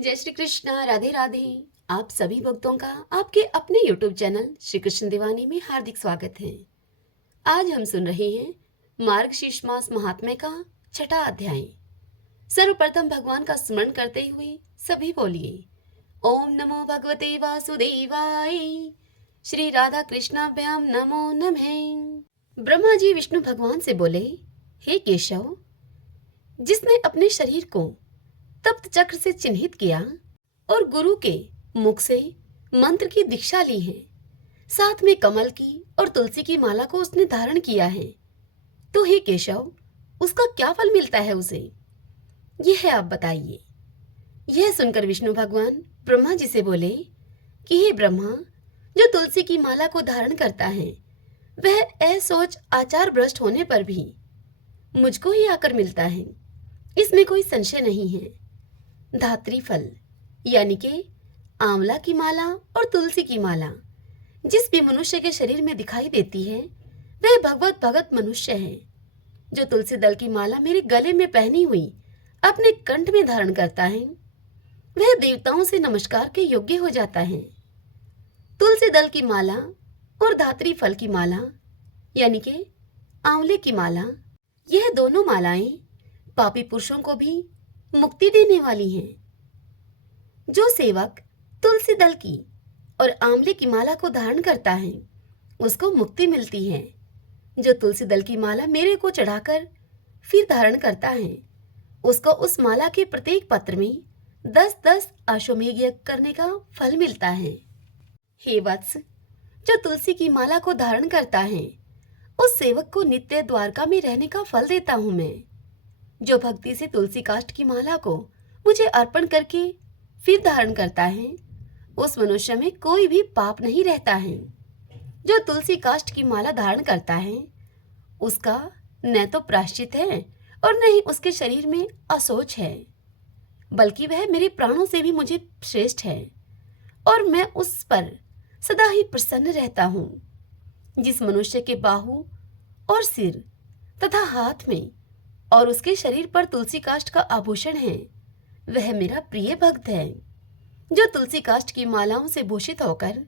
जय श्री कृष्णा, राधे राधे। आप सभी भक्तों का आपके अपने YouTube चैनल श्री कृष्ण दीवानी में हार्दिक स्वागत है। आज हम सुन रहे हैं मार्गशीर्ष मास महात्म्य का छठा अध्याय। सर्वप्रथम भगवान का स्मरण करते हुए सभी बोलिए ओम नमो भगवते वासुदेवाय। श्री राधा कृष्णाभ्याम नमो नमः। ब्रह्मा जी विष्णु भगवान से बोले, हे केशव, जिसने अपने शरीर को तप्त चक्र से चिन्हित किया और गुरु के मुख से मंत्र की दीक्षा ली है, साथ में कमल की और तुलसी की माला को उसने धारण किया है, तो हे केशव, उसका क्या फल मिलता है उसे? यह है, आप बताइए। यह सुनकर विष्णु भगवान ब्रह्मा जी से बोले कि हे ब्रह्मा, जो तुलसी की माला को धारण करता है वह असोच आचार भ्रष्ट होने पर भी मुझको ही आकर मिलता है, इसमें कोई संशय नहीं है। धात्री फल यानी कि आंवला की माला और तुलसी की माला जिस भी मनुष्य के शरीर में दिखाई देती है वह भगवत भगत मनुष्य है। जो तुलसी दल की माला मेरे गले में पहनी हुई अपने कंठ में धारण करता है वह देवताओं से नमस्कार के योग्य हो जाता है। तुलसी दल की माला और धात्री फल की माला यानी कि आंवले की माला, यह दोनों मालाएं पापी पुरुषों को भी मुक्ति देने वाली हैं। जो सेवक तुलसी दल की और आंवले की माला को धारण करता है उसको मुक्ति मिलती है। जो तुलसी दल की माला मेरे को चढ़ाकर फिर धारण करता है उसको उस माला के प्रत्येक पत्र में 10-10 अश्वमेध यज्ञ करने का फल मिलता है। हे वत्स, जो तुलसी की माला को धारण करता है उस सेवक को नित्य द्वारका में रहने का फल देता हूं मैं। जो भक्ति से तुलसी काष्ठ की माला को मुझे अर्पण करके फिर धारण करता है उस मनुष्य में कोई भी पाप नहीं रहता है। जो तुलसी काष्ठ की माला धारण करता है उसका न तो प्रायश्चित है और न ही उसके शरीर में असोच है, बल्कि वह मेरे प्राणों से भी मुझे श्रेष्ठ है और मैं उस पर सदा ही प्रसन्न रहता हूँ। जिस मनुष्य के बाहु और सिर तथा हाथ में और उसके शरीर पर तुलसी काष्ठ का आभूषण है वह मेरा प्रिय भक्त है। जो तुलसी काष्ठ की मालाओं से भूषित होकर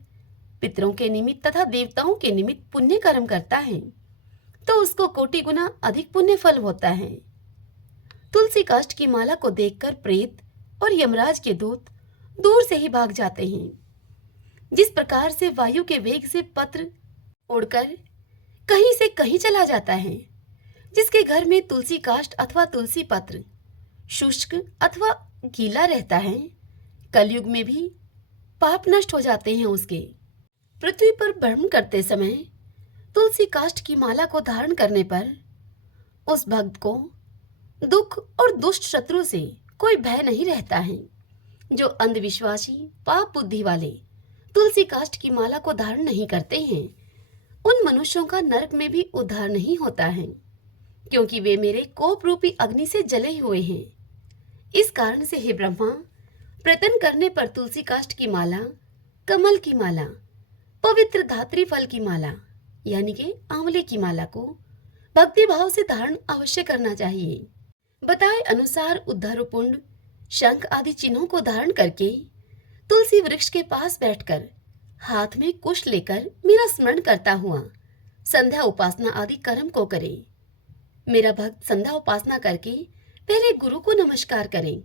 पितरों के निमित्त तथा देवताओं के निमित्त पुण्य कर्म करता है तो उसको कोटि गुना अधिक पुण्य फल होता है। तुलसी काष्ठ की माला को देखकर प्रेत और यमराज के दूत दूर से ही भाग जाते हैं। जिस प्रकार से वायु के वेग से पत्र उड़कर कहीं से कहीं चला जाता है, जिसके घर में तुलसी काष्ठ अथवा तुलसी पत्र शुष्क अथवा गीला रहता है, कलयुग में भी पाप नष्ट हो जाते हैं उसके। पृथ्वी पर भ्रमण करते समय तुलसी काष्ठ की माला को धारण करने पर उस भक्त को दुख और दुष्ट शत्रु से कोई भय नहीं रहता है। जो अंधविश्वासी पाप बुद्धि वाले तुलसी काष्ठ की माला को धारण नहीं करते हैं उन मनुष्यों का नरक में भी उद्धार नहीं होता है, क्योंकि वे मेरे कोप रूपी अग्नि से जले हुए हैं। इस कारण से हे ब्रह्मा, प्रयत्न करने पर तुलसी काष्ठ की माला, कमल की माला, पवित्र धात्री फल की माला यानी कि आंवले की माला को भक्ति भाव से धारण अवश्य करना चाहिए। बताए अनुसार उद्धरपुंड, शंख आदि चिन्हों को धारण करके तुलसी वृक्ष के पास बैठकर हाथ में कुश लेकर मेरा स्मरण करता हुआ संध्या उपासना आदि कर्म को करे। मेरा भक्त संध्या उपासना करके पहले गुरु को नमस्कार करे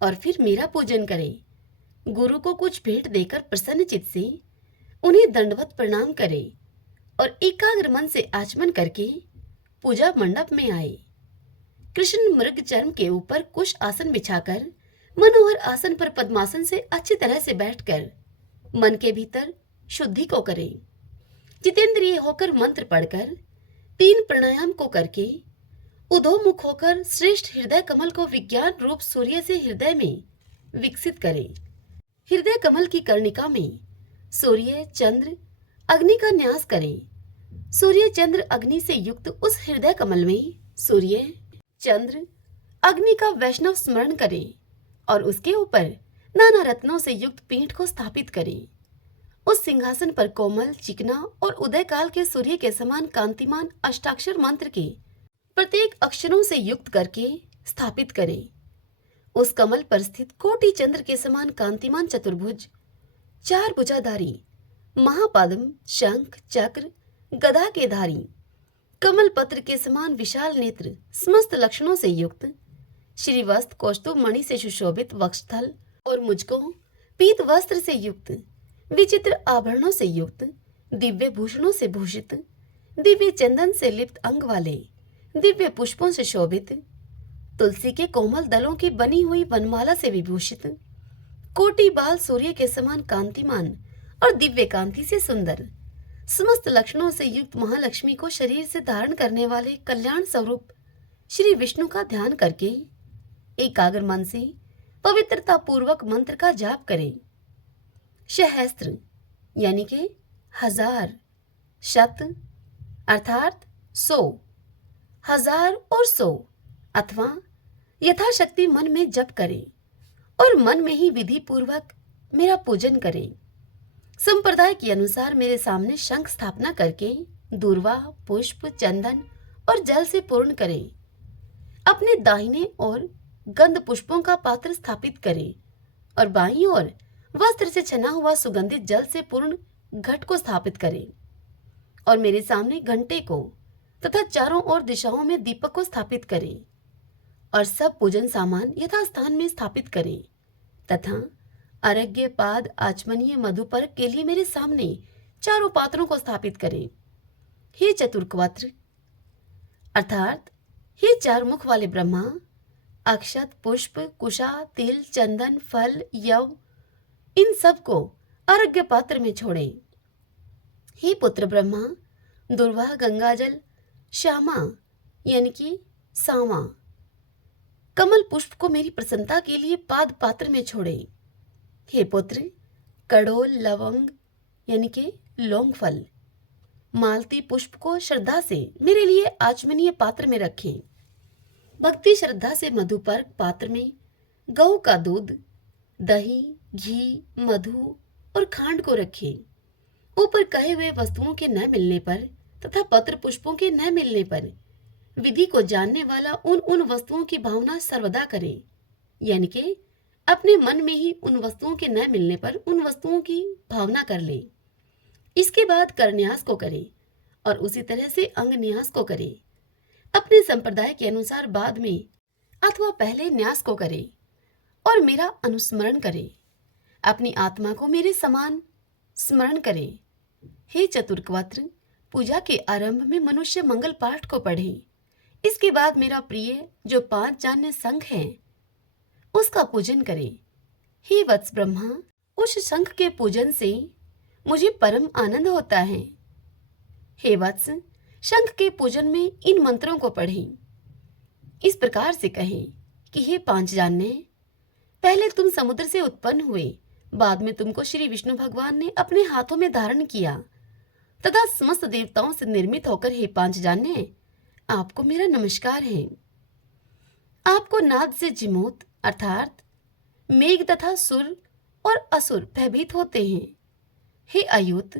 और फिर मेरा पूजन करे। गुरु को कुछ भेंट देकर प्रसन्न चित्त से उन्हें दंडवत प्रणाम करे और एकाग्र मन से आचमन करके पूजा मंडप में आए। कृष्ण मृग चर्म के ऊपर कुश आसन बिछाकर मनोहर आसन पर पद्मासन से अच्छी तरह से बैठकर मन के भीतर शुद्धि को करे। जितेंद्रिय होकर मंत्र पढ़कर 3 प्राणायाम को करके उधोमुख होकर श्रेष्ठ हृदय कमल को विज्ञान रूप सूर्य से हृदय में विकसित करे। हृदय कमल की कर्णिका में सूर्य चंद्र अग्नि का न्यास करे। सूर्य चंद्र अग्नि से युक्त उस हृदय कमल में सूर्य चंद्र अग्नि का वैष्णव स्मरण करे और उसके ऊपर नाना रत्नों से युक्त पीठ को स्थापित करे। उस सिंहासन पर कोमल चिकना और उदय काल के सूर्य के समान कांतिमान अष्टाक्षर मंत्र के प्रत्येक अक्षरों से युक्त करके स्थापित करें। उस कमल पर स्थित कोटि चंद्र के समान कांतिमान चतुर्भुज, चार भुजाधारी, महापद्म, शंख, चक्र, गदा के धारी, कमल पत्र के समान विशाल नेत्र, समस्त लक्षणों से युक्त, श्रीवस्त्र कौस्तुभ मणि से सुशोभित वक्षस्थल और मुझको पीत वस्त्र से युक्त, विचित्र आभरणों से युक्त, दिव्य भूषणों से भूषित, दिव्य चंदन से लिप्त अंग वाले, दिव्य पुष्पों से शोभित, तुलसी के कोमल दलों की बनी हुई वनमाला से विभूषित, कोटि बाल सूर्य के समान कांतिमान और दिव्य कांति से सुंदर, समस्त लक्षणों से युक्त महालक्ष्मी को शरीर से धारण करने वाले कल्याण स्वरूप श्री विष्णु का ध्यान करके एकाग्र मन से पवित्रता पूर्वक मंत्र का जाप करें। सहस्त्र यानी के 1000, शत अर्थात 100, 1000 और 100 अथवा यथाशक्ति मन में जप करें और मन में ही विधि पूर्वक मेरा पूजन करें। संप्रदाय के अनुसार मेरे सामने शंख स्थापना करके दूर्वा, पुष्प, चंदन और जल से पूर्ण करें। अपने दाहिने ओर गंध पुष्पों का पात्र स्थापित करें और बाईं ओर वस्त्र से छना हुआ सुगंधित जल से पूर्ण घट को स्थापित करें और मेरे सामने घंटे को तथा चारों ओर दिशाओं में दीपक को स्थापित करें और सब पूजन सामान यथास्थान में स्थापित करें तथा अर्घ्य, पाद, आचमनीय, मधुपर्क के लिए मेरे सामने चारों पात्रों को स्थापित करें। हे चतुर्क्वत्र अर्थात हे चार मुख वाले ब्रह्मा, अक्षत, पुष्प, कुशा, तिल, चंदन, फल, यव इन सब को अर्घ्य पात्र में छोड़े। हे पुत्र ब्रह्मा, दुर्वा, गंगाजल, श्यामा यानी कि सांवा, कमल पुष्प को मेरी प्रसन्नता के लिए पाद पात्र में छोड़े। हे पुत्र, कड़ोल, लवंग यानी के लौंग फल, मालती पुष्प को श्रद्धा से मेरे लिए आचमनीय पात्र में रखें। भक्ति श्रद्धा से मधुपर्क पात्र में गऊ का दूध, दही, घी, मधु और खांड को रखें। ऊपर कहे हुए वस्तुओं के न मिलने पर तथा पत्र पुष्पों के न मिलने पर विधि को जानने वाला उन वस्तुओं की भावना सर्वदा करे, यानी कि अपने मन में ही उन वस्तुओं के न मिलने पर उन वस्तुओं की भावना कर ले। इसके बाद करन्यास को करे और उसी तरह से अंग न्यास को करे। अपने संप्रदाय के अनुसार बाद में अथवा पहले न्यास को करे और मेरा अनुस्मरण करे। अपनी आत्मा को मेरे समान स्मरण करे। हे चतुर्क्वत्र, पूजा के आरंभ में मनुष्य मंगल पाठ को पढ़े। इसके बाद मेरा प्रिय जो 5 जान्य शंख है उसका पूजन करे। हे वत्स ब्रह्मा, उस शंख के पूजन से मुझे परम आनंद होता है। हे वत्स, शंख के पूजन में इन मंत्रों को पढ़ें। इस प्रकार से कहें कि हे 5 जान्य, पहले तुम समुद्र से उत्पन्न हुए, बाद में तुमको श्री विष्णु भगवान ने अपने हाथों में धारण किया तथा समस्त देवताओं से निर्मित होकर हे 5 जान्य, आपको मेरा नमस्कार है। आपको नाद से जिमोत अर्थात मेघ तथा सुर और असुर भयभीत होते हैं। हे अयुत,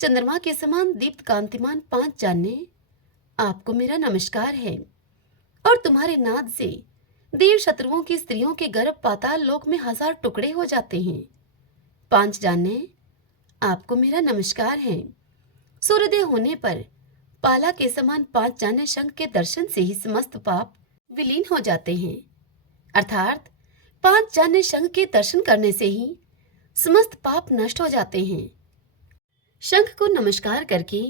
चंद्रमा के समान दीप्त कांतिमान 5 जान्य, आपको मेरा नमस्कार है और तुम्हारे नाद से देव शत्रुओं की स्त्रियों के गर्भ पाताल लोक में 1000 टुकड़े हो जाते हैं। 5 जान्य, आपको मेरा नमस्कार है। सूर्योदय होने पर पाला के समान 5 जान्य शंख के दर्शन से ही समस्त पाप विलीन हो जाते हैं, अर्थात 5 जान्य शंख के दर्शन करने से ही समस्त पाप नष्ट हो जाते हैं। शंख को नमस्कार करके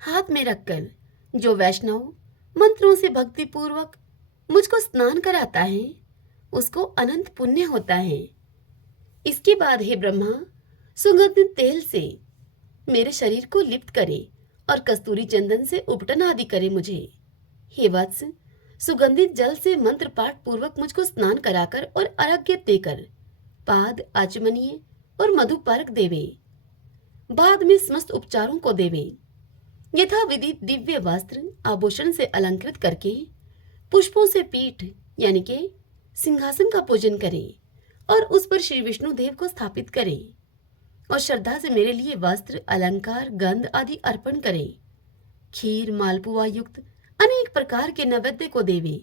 हाथ में रखकर जो वैष्णव मंत्रों से भक्ति पूर्वक मुझको स्नान कराता है उसको अनंत पुण्य होता है। इसके बाद हे ब्रह्मा, सुगंधित तेल से मेरे शरीर को लिप्त करे और कस्तूरी चंदन से उपटन आदि करे मुझे। हे वत्स, सुगंधित जल से मंत्र पाठ पूर्वक मुझको स्नान कराकर और अर्घ्य देकर पाद, आचमनीय और मधुपर्क देवे। बाद में समस्त उपचारों को देवे। यथा विधि दिव्य वस्त्र आभूषण से अलंकृत करके पुष्पों से पीठ यानी के सिंहासन का पूजन करे और उस पर श्री विष्णु देव को स्थापित करे और श्रद्धा से मेरे लिए वस्त्र, अलंकार, गंध आदि अर्पण करे। खीर, मालपुआ युक्त अनेक प्रकार के नैवेद्य को देवे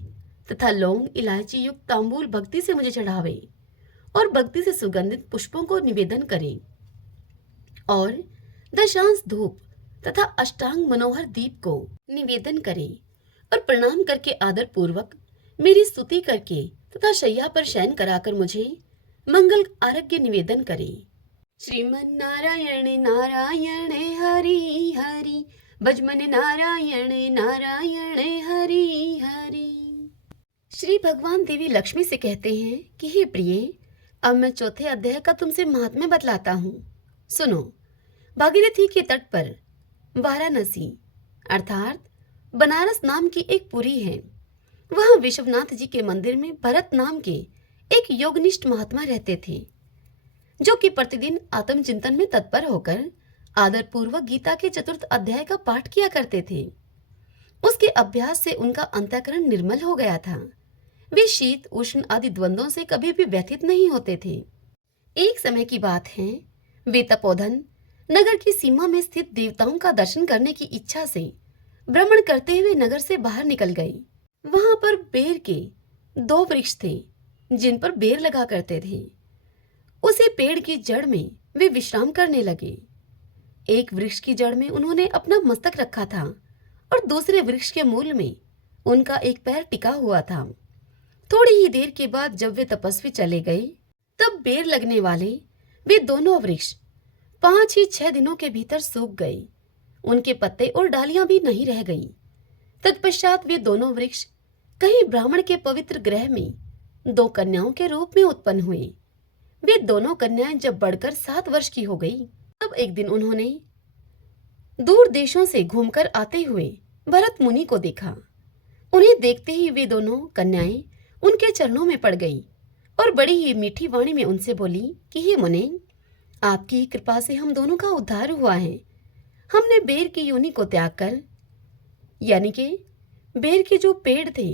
तथा लौंग इलायची युक्त तांबूल भक्ति से मुझे चढ़ावे और भक्ति से सुगंधित पुष्पों को निवेदन करें और दशांश धूप तथा अष्टांग मनोहर दीप को निवेदन करें और प्रणाम करके आदर पूर्वक मेरी स्तुति करके तथा शैया पर शयन कराकर मुझे मंगल आरोग्य निवेदन करें। श्रीमन नारायण नारायण हरि हरि भजमन नारायण नारायण हरि हरि। श्री भगवान देवी लक्ष्मी से कहते हैं कि हे प्रिय, अब मैं चौथे अध्याय का तुमसे महात्म्य बतलाता हूँ। सुनो। भागीरथी के तट पर वाराणसी अर्थात बनारस नाम की एक पुरी है। वहां विश्वनाथ जी के मंदिर में भरत नाम के एक योगनिष्ठ महात्मा रहते थे, जो कि प्रतिदिन आत्मचिंतन में तत्पर होकर आदर पूर्वक गीता के चतुर्थ अध्याय का पाठ किया करते थे। उसके अभ्यास से उनका अंतःकरण निर्मल हो गया था। वे शीत उष्ण आदि द्वंद्वों से कभी भी व्यथित नहीं होते थे। एक समय की बात है, वे तपोधन नगर की सीमा में स्थित देवताओं का दर्शन करने की इच्छा से भ्रमण करते हुए नगर से बाहर निकल गए। वहां पर बेर के 2 वृक्ष थे जिन पर बेर लगा करते थे। उसी पेड़ की जड़ में वे विश्राम करने लगे। एक वृक्ष की जड़ में उन्होंने अपना मस्तक रखा था और दूसरे वृक्ष के मूल में उनका एक पैर टिका हुआ था। थोड़ी ही देर के बाद जब वे तपस्वी चले गए, तब बेर लगने वाले वे दोनों वृक्ष 5 ही 6 दिनों के भीतर सूख गए। उनके पत्ते और डालियां भी नहीं रह गई। तत्पश्चात वे दोनों वृक्ष कहीं ब्राह्मण के पवित्र गृह में 2 कन्याओं के रूप में उत्पन्न हुए। वे दोनों कन्याएं जब बढ़कर 7 वर्ष की हो गई, तब एक दिन उन्होंने दूर देशों से घूमकर आते हुए भरत मुनि को देखा। उन्हें देखते ही वे दोनों कन्याएं उनके चरणों में पड़ गई और बड़ी ही मीठी वाणी में उनसे बोली कि हे मुने, आपकी कृपा से हम दोनों का उद्धार हुआ है। हमने बेर की योनि को त्याग कर, यानी कि बेर के जो पेड़ थे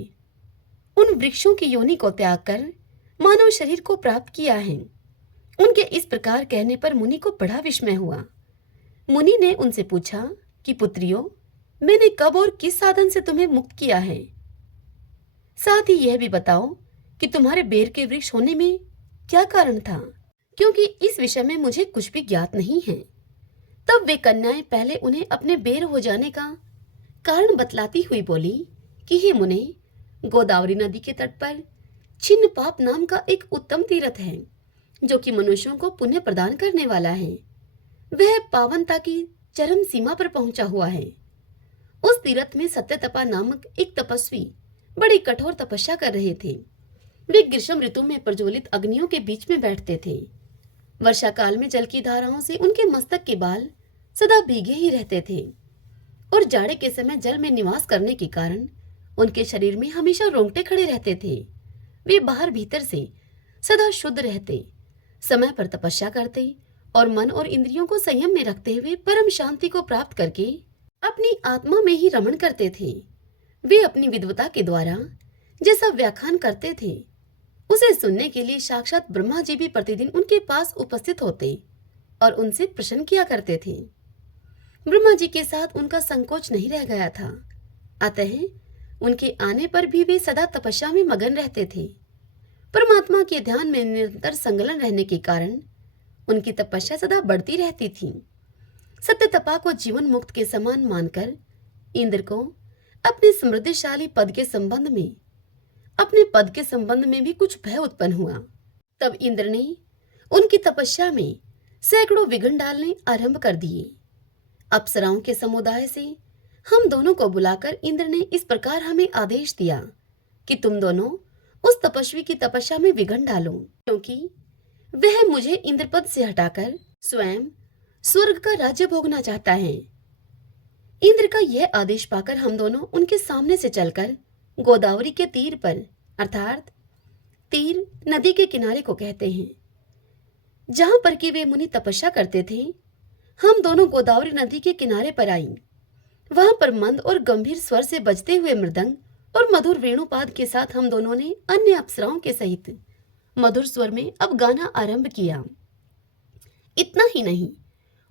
उन वृक्षों की योनि को त्याग कर मानव शरीर को प्राप्त किया है। उनके इस प्रकार कहने पर मुनि को बड़ा विस्मय हुआ। मुनि ने उनसे पूछा कि पुत्रियों, मैंने कब और किस साधन से तुम्हें मुक्त किया है? साथ ही यह भी बताओ कि तुम्हारे बेर के वृक्ष होने में क्या कारण था, क्योंकि इस विषय में मुझे कुछ भी ज्ञात नहीं है। तब वे कन्याएं पहले उन्हें अपने बेर हो जाने का कारण बतलाती हुई बोली कि हे मुने, गोदावरी नदी के तट पर छिन्न पाप नाम का एक उत्तम तीर्थ है, जो कि मनुष्यों को पुण्य प्रदान करने वाला है। वह पावनता की चरम सीमा पर पहुंचा हुआ है। उस तीर्थ में सत्यतपा नामक एक तपस्वी बड़ी कठोर तपस्या कर रहे थे। वे ग्रीष्म ऋतु में प्रज्वलित अग्नियों के बीच में बैठते थे। वर्षा काल में जल की धाराओं से उनके मस्तक के बाल सदा भीगे ही रहते थे और जाड़े के समय जल में निवास करने के कारण उनके शरीर में हमेशा रोंगटे खड़े रहते थे। वे बाहर भीतर से सदा शुद्ध रहते, समय पर तपस्या करते और मन और इंद्रियों को संयम में रखते हुए परम शांति को प्राप्त करके अपनी आत्मा में ही रमण करते थे। वे अपनी विद्वता के द्वारा जैसा व्याख्यान करते थे, उसे सुनने के लिए साक्षात ब्रह्मा जी भी प्रतिदिन उनके पास उपस्थित होते और उनसे प्रश्न किया करते थे। ब्रह्मा जी के साथ उनका संकोच नहीं रह गया था, अतः उनके आने पर भी वे सदा तपस्या में मगन रहते थे। परमात्मा के ध्यान में निरंतर संलग्न रहने के कारण उनकी तपस्या सदा बढ़ती रहती थी। सत्य तपा को जीवन मुक्त के समान मानकर इंद्र को अपने समृद्धिशाली पद के संबंध में भी कुछ भय उत्पन्न हुआ। तब इंद्र ने उनकी तपस्या में सैकड़ों विघ्न डालने आरंभ कर दिए। अप्सराओं के समुदाय से हम दोनों को बुलाकर इंद्र ने इस प्रकार हमें आदेश दिया कि तुम दोनों उस तपस्वी की तपस्या में विघ्न डालो, क्योंकि वह मुझे इंद्रपद से हटाकर स्वयं स्वर्ग का राज्य भोगना चाहता है। इंद्र का यह आदेश पाकर हम दोनों उनके सामने से चलकर गोदावरी के तीर पर, अर्थात तीर नदी के किनारे को कहते हैं, जहां पर कि वे मुनि तपस्या करते थे, हम दोनों गोदावरी नदी के किनारे पर आई। वहां पर मंद और गंभीर स्वर से बजते हुए मृदंग और मधुर वेणुपाद के साथ हम दोनों ने अन्य अप्सराओं के सहित मधुर स्वर में अब गाना आरंभ किया। इतना ही नहीं,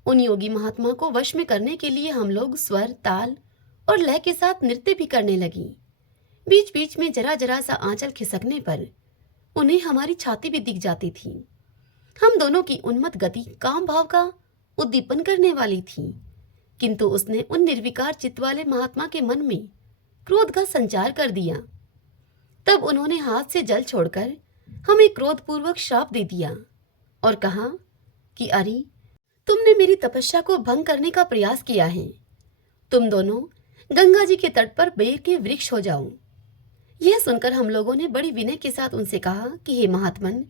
उन योगी महात्मा को वश में करने के लिए हम लोग स्वर, ताल और लय के साथ नृत्य भी करने लगी। बीच बीच में जरा जरा सा आंचल खिसकने पर उन्हें हमारी छाती भी दिख जाती थी। हम दोनों की उन्मत्त गति काम भाव का उद्दीपन करने वाली थी, किंतु उसने उन निर्विकार चित्त वाले महात्मा के मन में क्रोध का संचार कर दिया। तब उन्होंने हाथ से जल छोड़कर हमें क्रोधपूर्वक श्राप दे दिया और कहा कि अरे, तुमने मेरी तपस्या को भंग करने का प्रयास किया है। तुम दोनों गंगा जी के तट पर बेर के वृक्ष हो जाओ। यह सुनकर हम लोगों ने बड़ी विनय के साथ उनसे कहा कि हे महात्मन,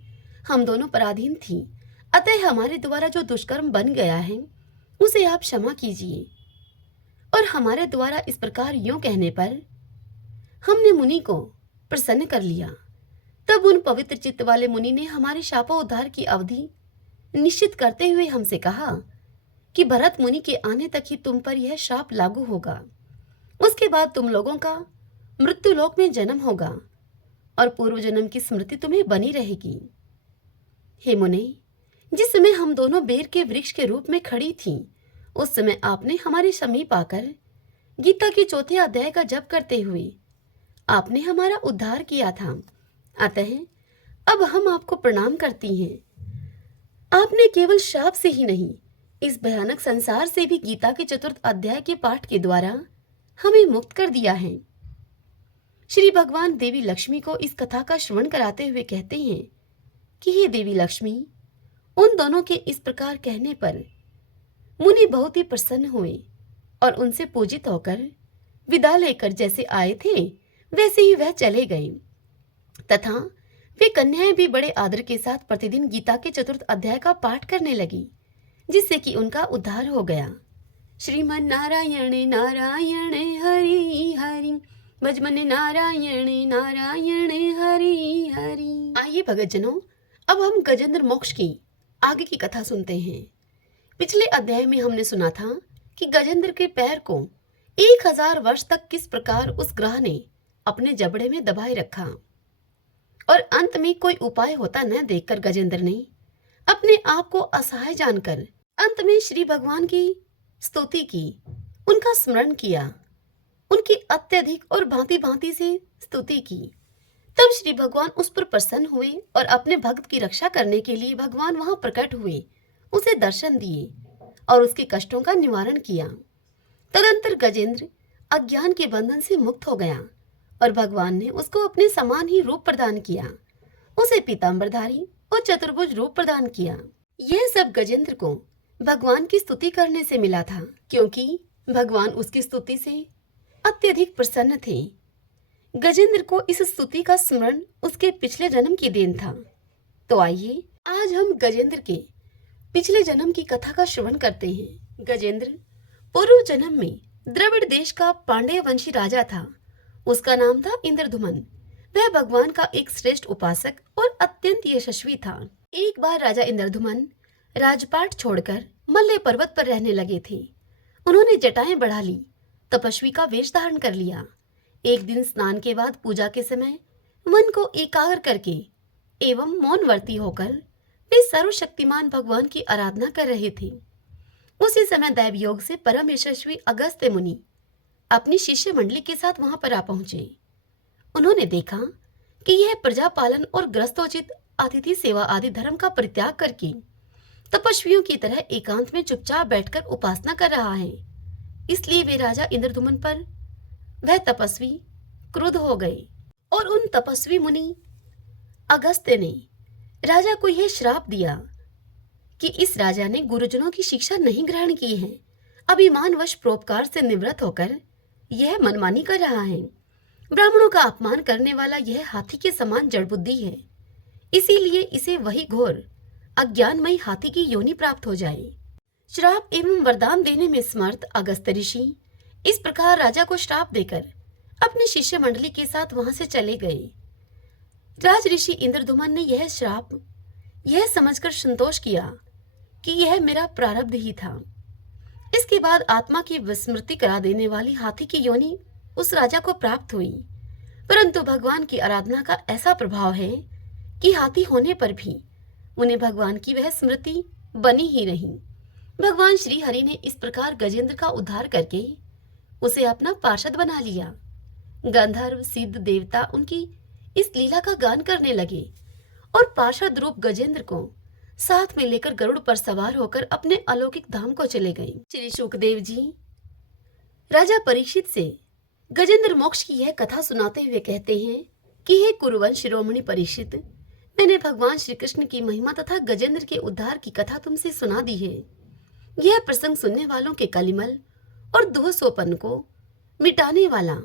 हम दोनों पराधीन थी, अतः हमारे द्वारा जो दुष्कर्म बन गया है उसे आप क्षमा कीजिए। और हमारे द्वारा इस प्रकार यूं कहने पर हमने मुनि को प्रसन्न कर लिया। तब उन पवित्र चित्त वाले मुनि ने हमारे शापोद्धार की अवधि निश्चित करते हुए हमसे कहा कि भरत मुनि के आने तक ही तुम पर यह शाप लागू होगा। उसके बाद तुम लोगों का मृत्युलोक में जन्म होगा और पूर्व जन्म की स्मृति तुम्हें बनी रहेगी। हे मुने, जिस समय हम दोनों बेर के वृक्ष के रूप में खड़ी थीं, उस समय आपने हमारे समीप आकर गीता के चौथे अध्याय का जप करते हुए आपने हमारा उद्धार किया था। अतः अब हम आपको प्रणाम करती हैं। आपने केवल शाप से ही नहीं, इस भयानक संसार से भी गीता के चतुर्थ अध्याय के पाठ के द्वारा हमें मुक्त कर दिया है। श्री भगवान देवी लक्ष्मी को इस कथा का श्रवण कराते हुए कहते हैं कि हे देवी लक्ष्मी, उन दोनों के इस प्रकार कहने पर मुनि बहुत ही प्रसन्न हुए और उनसे पूजित होकर विदा लेकर जैसे आए थे वैसे ही वह चले गए, तथा वे कन्याएं भी बड़े आदर के साथ प्रतिदिन गीता के चतुर्थ अध्याय का पाठ करने लगी, जिससे कि उनका उद्धार हो गया। श्रीमन नारायण नारायण हरि हरि, भजमन नारायण नारायण हरि हरि। आइए भगतजनों, अब हम गजेंद्र मोक्ष की आगे की कथा सुनते हैं। पिछले अध्याय में हमने सुना था कि गजेंद्र के पैर को 1000 वर्ष तक किस प्रकार उस ग्रह ने अपने जबड़े में दबाए रखा, और अंत में कोई उपाय होता न देखकर गजेंद्र ने अपने आप को असहाय जानकर अंत में श्री भगवान की स्तुति की, उनका स्मरण किया, उनकी अत्यधिक और भांति भांति से स्तुति की। तब श्री भगवान उस पर प्रसन्न हुए और अपने भक्त की रक्षा करने के लिए भगवान वहां प्रकट हुए, उसे दर्शन दिए और उसके कष्टों का निवारण किया। तदंतर गजेंद्र अज्ञान के बंधन से मुक्त हो गया और भगवान ने उसको अपने समान ही रूप प्रदान किया, उसे पीतांबरधारी और चतुर्भुज रूप प्रदान किया। यह सब गजेंद्र को भगवान की स्तुति करने से मिला था, क्योंकि भगवान उसकी स्तुति से अत्यधिक प्रसन्न थे। गजेंद्र को इस स्तुति का स्मरण उसके पिछले जन्म की देन था। तो आइए आज हम गजेंद्र के पिछले जन्म की कथा का श्रवण करते हैं। गजेंद्र पूर्व जन्म में द्रविड़ देश का पांड्य वंशी राजा था। उसका नाम था इंद्रधुमन। वह भगवान का एक श्रेष्ठ उपासक और अत्यंत यशस्वी था। एक बार राजा इंद्रधुमन राजपाट छोड़कर मल्ले पर्वत पर रहने लगे थे। उन्होंने जटाएं बढ़ा ली, तपस्वी का वेश धारण कर लिया। एक दिन स्नान के बाद पूजा के समय मन को एकाग्र करके एवं मौनवर्ती होकर वे सर्वशक्तिमान भगवान की आराधना कर रहे थे। उसी समय दैव योग से परम यशस्वी अगस्त्य मुनि अपनी शिष्य मंडली के साथ वहां पर आ पहुंचे। उन्होंने देखा कि यह प्रजा पालन और ग्रस्तोचित अतिथि सेवा आदि धर्म का परित्याग करके तपस्वियों की तरह एकांत में चुपचाप बैठकर उपासना कर रहा है। इसलिए वे राजा इंद्रधुमन पर वह तपस्वी क्रुद्ध हो गए और उन तपस्वी मुनि अगस्त्य ने राजा को यह श्राप दिया कि इस राजा ने गुरुजनों की शिक्षा नहीं ग्रहण की है, अभिमानवश परोपकार से निवृत्त होकर यह मनमानी कर रहा है। ब्राह्मणों का अपमान करने वाला यह हाथी के समान जड़बुद्धि है, इसीलिए इसे वही घोर अज्ञानमयी हाथी की योनि प्राप्त हो जाए। श्राप एवं वरदान देने में समर्थ अगस्त्य ऋषि इस प्रकार राजा को श्राप देकर अपने शिष्य मंडली के साथ वहां से चले गए। राज ऋषि इंद्रधुमन ने यह श्राप यह समझकर संतोष किया कि यह मेरा प्रारब्ध ही था। इसके बाद आत्मा की विस्मृति करा देने वाली हाथी की योनि उस राजा को प्राप्त हुई, परंतु भगवान की आराधना का ऐसा प्रभाव है कि हाथी होने पर भी उन्हें भगवान की वह स्मृति बनी ही रही। भगवान श्री हरि ने इस प्रकार गजेंद्र का उद्धार करके उसे अपना पार्षद बना लिया। गंधर्व सिद्ध देवता उनकी इस लीला का गान करने लगे और पार्षद रूप गजेंद्र को साथ में लेकर गरुड़ पर सवार होकर अपने अलौकिक धाम को चले गए। श्री शुकदेव जी राजा परीक्षित से गजेंद्र मोक्ष की यह कथा सुनाते हुए कहते हैं कि हे कुरुवंश शिरोमणि परीक्षित, मैंने भगवान श्री कृष्ण की महिमा तथा गजेंद्र के उद्धार की कथा तुमसे सुना दी है। यह प्रसंग सुनने वालों के कलिमल और दोहसोपन को मिटाने वाला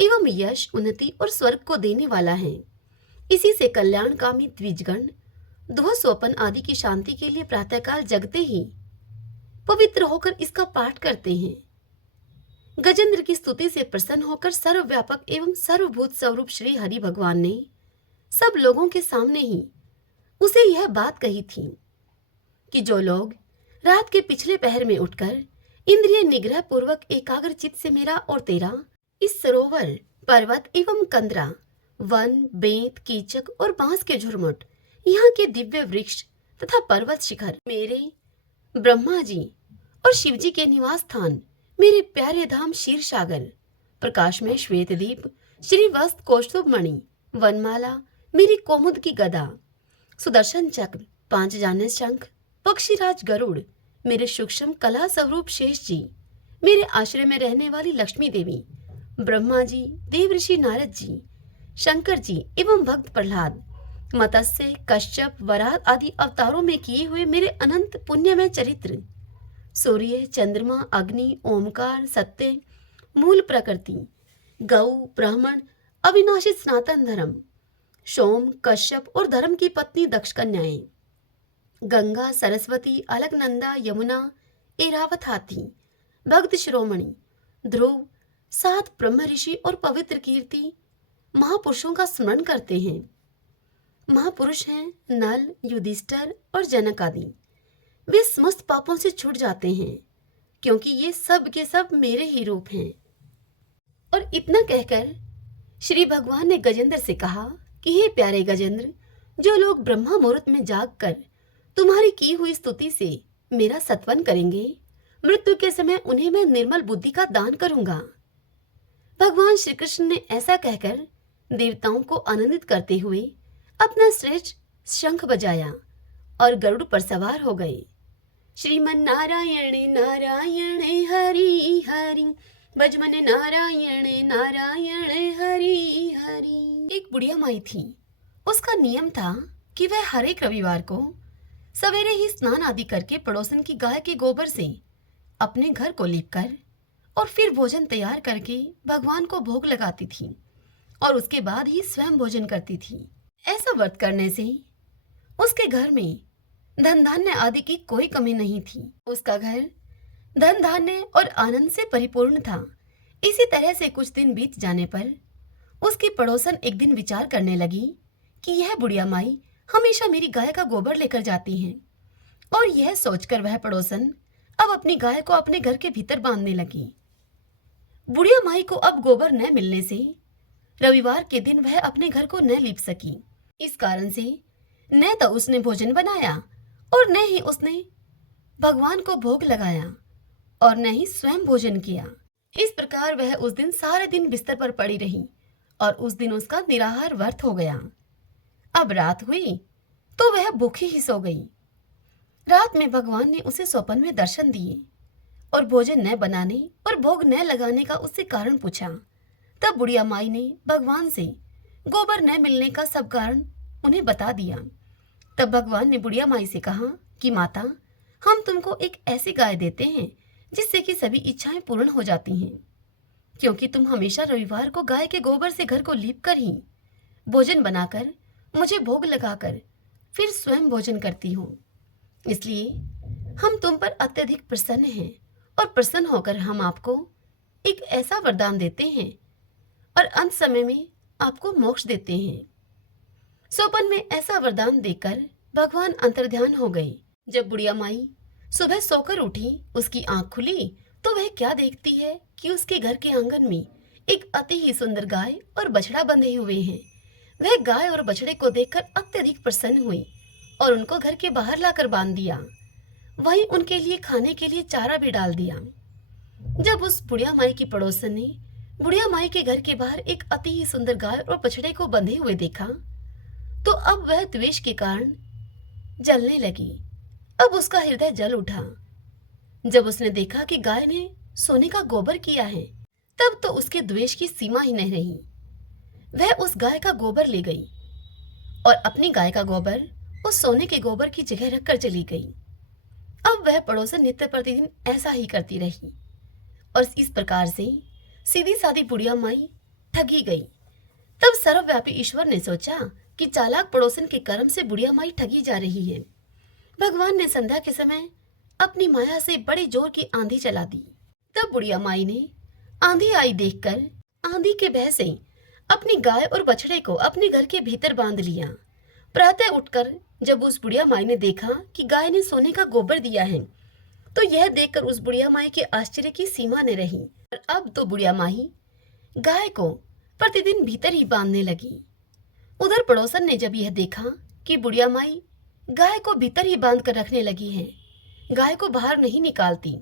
एवं यश, उन्नति और स्वर्ग को देने वाला है। इसी से कल्याणकामी द्विजगण दोहसोपन आदि की शांति के लिए प्रातःकाल जगते ही पवित्र होकर इसका पाठ करते हैं। गजेंद्र की स्तुति से प्रसन्न होकर सर्वव्यापक एवं सर्वभूत स्वरूप श्री हरि भगवान ने सब लोगों के सामने ही उसे यह बात कही थी कि जो लोग रात के पिछले पहर में उठकर इंद्रिय निग्रह पूर्वक एकाग्र चित्त से मेरा और तेरा इस सरोवर, पर्वत एवं कंदरा, वन, बेंत, कीचक और बांस के झुरमुट, यहाँ के दिव्य वृक्ष तथा पर्वत शिखर, मेरे ब्रह्मा जी और शिव जी के निवास स्थान, मेरे प्यारे धाम क्षीरसागर, प्रकाश में श्वेतदीप, श्री वस्त कौस्तुभ मणि, वनमाला, मेरी कौमुद की गदा, सुदर्शन चक्र, 5 जाने शंख, पक्षीराज गरुड़, मेरे सूक्ष्म कला स्वरूप शेष जी, मेरे आश्रय में रहने वाली लक्ष्मी देवी, ब्रह्मा जी, देव ऋषि नारद जी, शंकर जी एवं भक्त प्रहलाद, मत्स्य, कश्यप, वराह आदि अवतारों में किए हुए मेरे अनंत पुण्यमय चरित्र, सूर्य, चंद्रमा, अग्नि, ओमकार, सत्य, मूल प्रकृति, गौ, ब्राह्मण, अविनाशी सनातन धर्म, सोम, कश्यप और धर्म की पत्नी दक्ष कन्याएं, गंगा, सरस्वती, अलकनंदा, यमुना, एरावत हाथी, भक्त शिरोमणि, ध्रुव, 7 ब्रह्म ऋषि और पवित्र कीर्ति महापुरुषों का स्मरण करते हैं। महापुरुष हैं नल, युधिष्ठिर और जनक आदि। वे समस्त पापों से छूट जाते हैं क्योंकि ये सब के सब मेरे ही रूप हैं। और इतना कहकर श्री भगवान ने गजेंद्र से कहा कि हे प्यारे गजेंद्र, जो लोग ब्रह्मा मुहूर्त में जागकर तुम्हारी की हुई स्तुति से मेरा सत्वन करेंगे, मृत्यु के समय उन्हें मैं निर्मल बुद्धि का दान करूंगा। भगवान श्री कृष्ण ने ऐसा कहकर देवताओं को आनंदित करते हुए अपना श्रेष्ठ शंख बजाया और गरुड़ पर सवार हो गए। श्रीमन नारायण नारायण हरि हरि, भजमन नारायण नारायण हरि हरि। एक बुढ़िया माई थी। उसका नियम था कि वह हर एक रविवार को सवेरे ही स्नान आदि करके पड़ोसन की गाय के गोबर से अपने घर को लीपकर और फिर भोजन तैयार करके भगवान को भोग लगाती थी और उसके बाद ही स्वयं भोजन करती थी। ऐसा व्रत करने से उसके घर में धन धान्य आदि की कोई कमी नहीं थी। उसका घर धन धान्य और आनंद से परिपूर्ण था। इसी तरह से कुछ दिन बीत जाने पर उसकी पड़ोसन एक दिन विचार करने लगी कि यह बुढ़िया माई हमेशा मेरी गाय का गोबर लेकर जाती है, और यह सोचकर वह पड़ोसन अब अपनी गाय को अपने घर के भीतर बांधने लगी। बुढ़िया माई को अब गोबर न मिलने से रविवार के दिन वह अपने घर को न लीप सकी। इस कारण से न तो उसने भोजन बनाया और न ही उसने भगवान को भोग लगाया और न ही स्वयं भोजन किया। इस प्रकार वह उस दिन सारे दिन बिस्तर पर पड़ी रही और उस दिन उसका निराहार व्रत हो गया। अब रात हुई तो वह भूखी ही सो गई। रात में भगवान ने उसे स्वप्न में दर्शन दिए और भोजन न बनाने और भोग न लगाने का उससे कारण पूछा। तब बुढ़िया माई ने भगवान से गोबर न मिलने का सब कारण उन्हें बता दिया। तब भगवान ने बुढ़िया माई से कहा कि माता, हम तुमको एक ऐसी गाय देते हैं जिससे कि सभी इच्छाएं पूर्ण हो जाती हैं, क्योंकि तुम हमेशा रविवार को गाय के गोबर से घर को लीप कर ही भोजन बनाकर मुझे भोग लगाकर फिर स्वयं भोजन करती हो। इसलिए हम तुम पर अत्यधिक प्रसन्न हैं और प्रसन्न होकर हम आपको एक ऐसा वरदान देते हैं और अंत समय में आपको मोक्ष देते हैं। स्वप्न में ऐसा वरदान देकर भगवान अंतर्ध्यान हो गए। जब बुढ़िया माई सुबह सोकर उठी, उसकी आंख खुली तो वह क्या देखती है कि उसके घर के आंगन में एक अति ही सुंदर गाय और बछड़ा बंधे हुए हैं। वह गाय और बछड़े को देखकर अत्यधिक प्रसन्न हुई और उनको घर के बाहर लाकर बांध दिया। वहीं उनके लिए खाने के लिए चारा भी डाल दिया। जब उस बुढ़िया माई की पड़ोसन ने बुढ़िया माई के घर के बाहर एक अति ही सुंदर गाय और बछड़े को बंधे हुए देखा तो अब वह द्वेष के कारण जलने लगी। अब उसका हृदय जल उठा। जब उसने देखा कि गाय ने सोने का गोबर किया है, तब तो उसके द्वेष की सीमा ही नहीं रही। वह उस गाय का गोबर ले गई और अपनी गाय का गोबर उस सोने के गोबर की जगह रखकर चली गई। अब वह पड़ोसन नित्य प्रतिदिन ऐसा ही करती रही और इस प्रकार से सीधी सादी बुढ़िया माई ठगी गई। तब सर्वव्यापी ईश्वर ने सोचा कि चालाक पड़ोसन के कर्म से बुढ़िया माई ठगी जा रही है। भगवान ने संध्या के समय अपनी माया से बड़ी जोर की आंधी चला दी। तब बुढ़िया माई ने आंधी आई देखकर आंधी के भय से अपनी गाय और बछड़े को अपने घर के भीतर बांध लिया। प्रातः उठकर जब उस बुढ़िया माई ने देखा कि गाय ने सोने का गोबर दिया है, तो यह देखकर उस बुढ़िया माई के आश्चर्य की सीमा न रही। और अब तो बुढ़िया माई गाय को प्रतिदिन भीतर ही बांधने लगी। उधर पड़ोसन ने जब यह देखा कि बुढ़िया माई गाय को भीतर ही बांध कर रखने लगी है, गाय को बाहर नहीं निकालती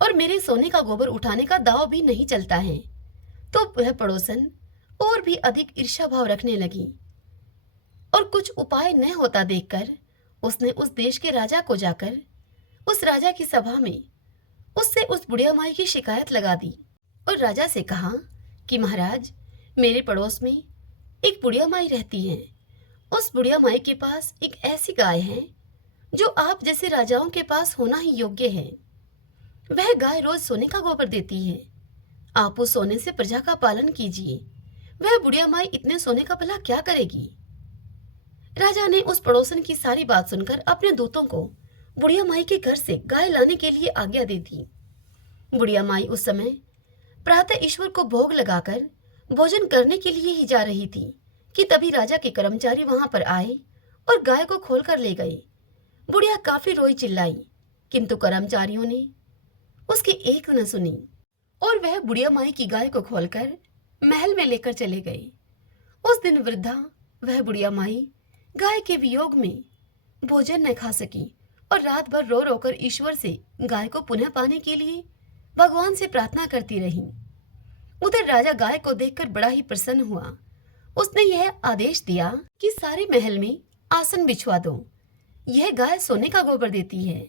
और मेरे सोने का गोबर उठाने का दाव भी नहीं चलता है, तो वह पड़ोसन और भी अधिक ईर्ष्या भाव रखने लगी और कुछ उपाय न होता देखकर उसने उस देश के राजा को जाकर उस राजा की सभा में उससे उस बुढ़िया माई की शिकायत लगा दी और राजा से कहा कि महाराज, मेरे पड़ोस में एक बुढ़िया माई रहती है। उस बुढ़िया माई के पास एक ऐसी गाय है जो आप जैसे राजाओं के पास होना ही योग्य है। वह गाय रोज सोने का गोबर देती है। आप उस सोने से प्रजा का पालन कीजिए। वह बुढ़िया माई इतने सोने का भला क्या करेगी। राजा ने उस पड़ोसन की सारी बात सुनकर अपने दूतों को बुढ़िया माई के घर से गाय लाने के लिए आज्ञा दे दी। बुढ़िया माई उस समय प्रातः ईश्वर को भोग लगाकर भोजन करने के लिए ही जा रही थी कि तभी राजा के कर्मचारी वहां पर आए और गाय को खोलकर ले गए। बुढ़िया काफी रोई चिल्लाई, किंतु कर्मचारियों ने उसकी एक न सुनी और वह बुढ़िया माई की गाय को खोलकर महल में लेकर चले गए। उस दिन वृद्धा वह बुढ़िया माई गाय के वियोग में भोजन न खा सकी और रात भर रो रोकर ईश्वर से गाय को पुनः पाने के लिए भगवान से प्रार्थना करती रही। उधर राजा गाय को देखकर बड़ा ही प्रसन्न हुआ। उसने यह आदेश दिया कि सारे महल में आसन बिछवा दो। यह गाय सोने का गोबर देती है।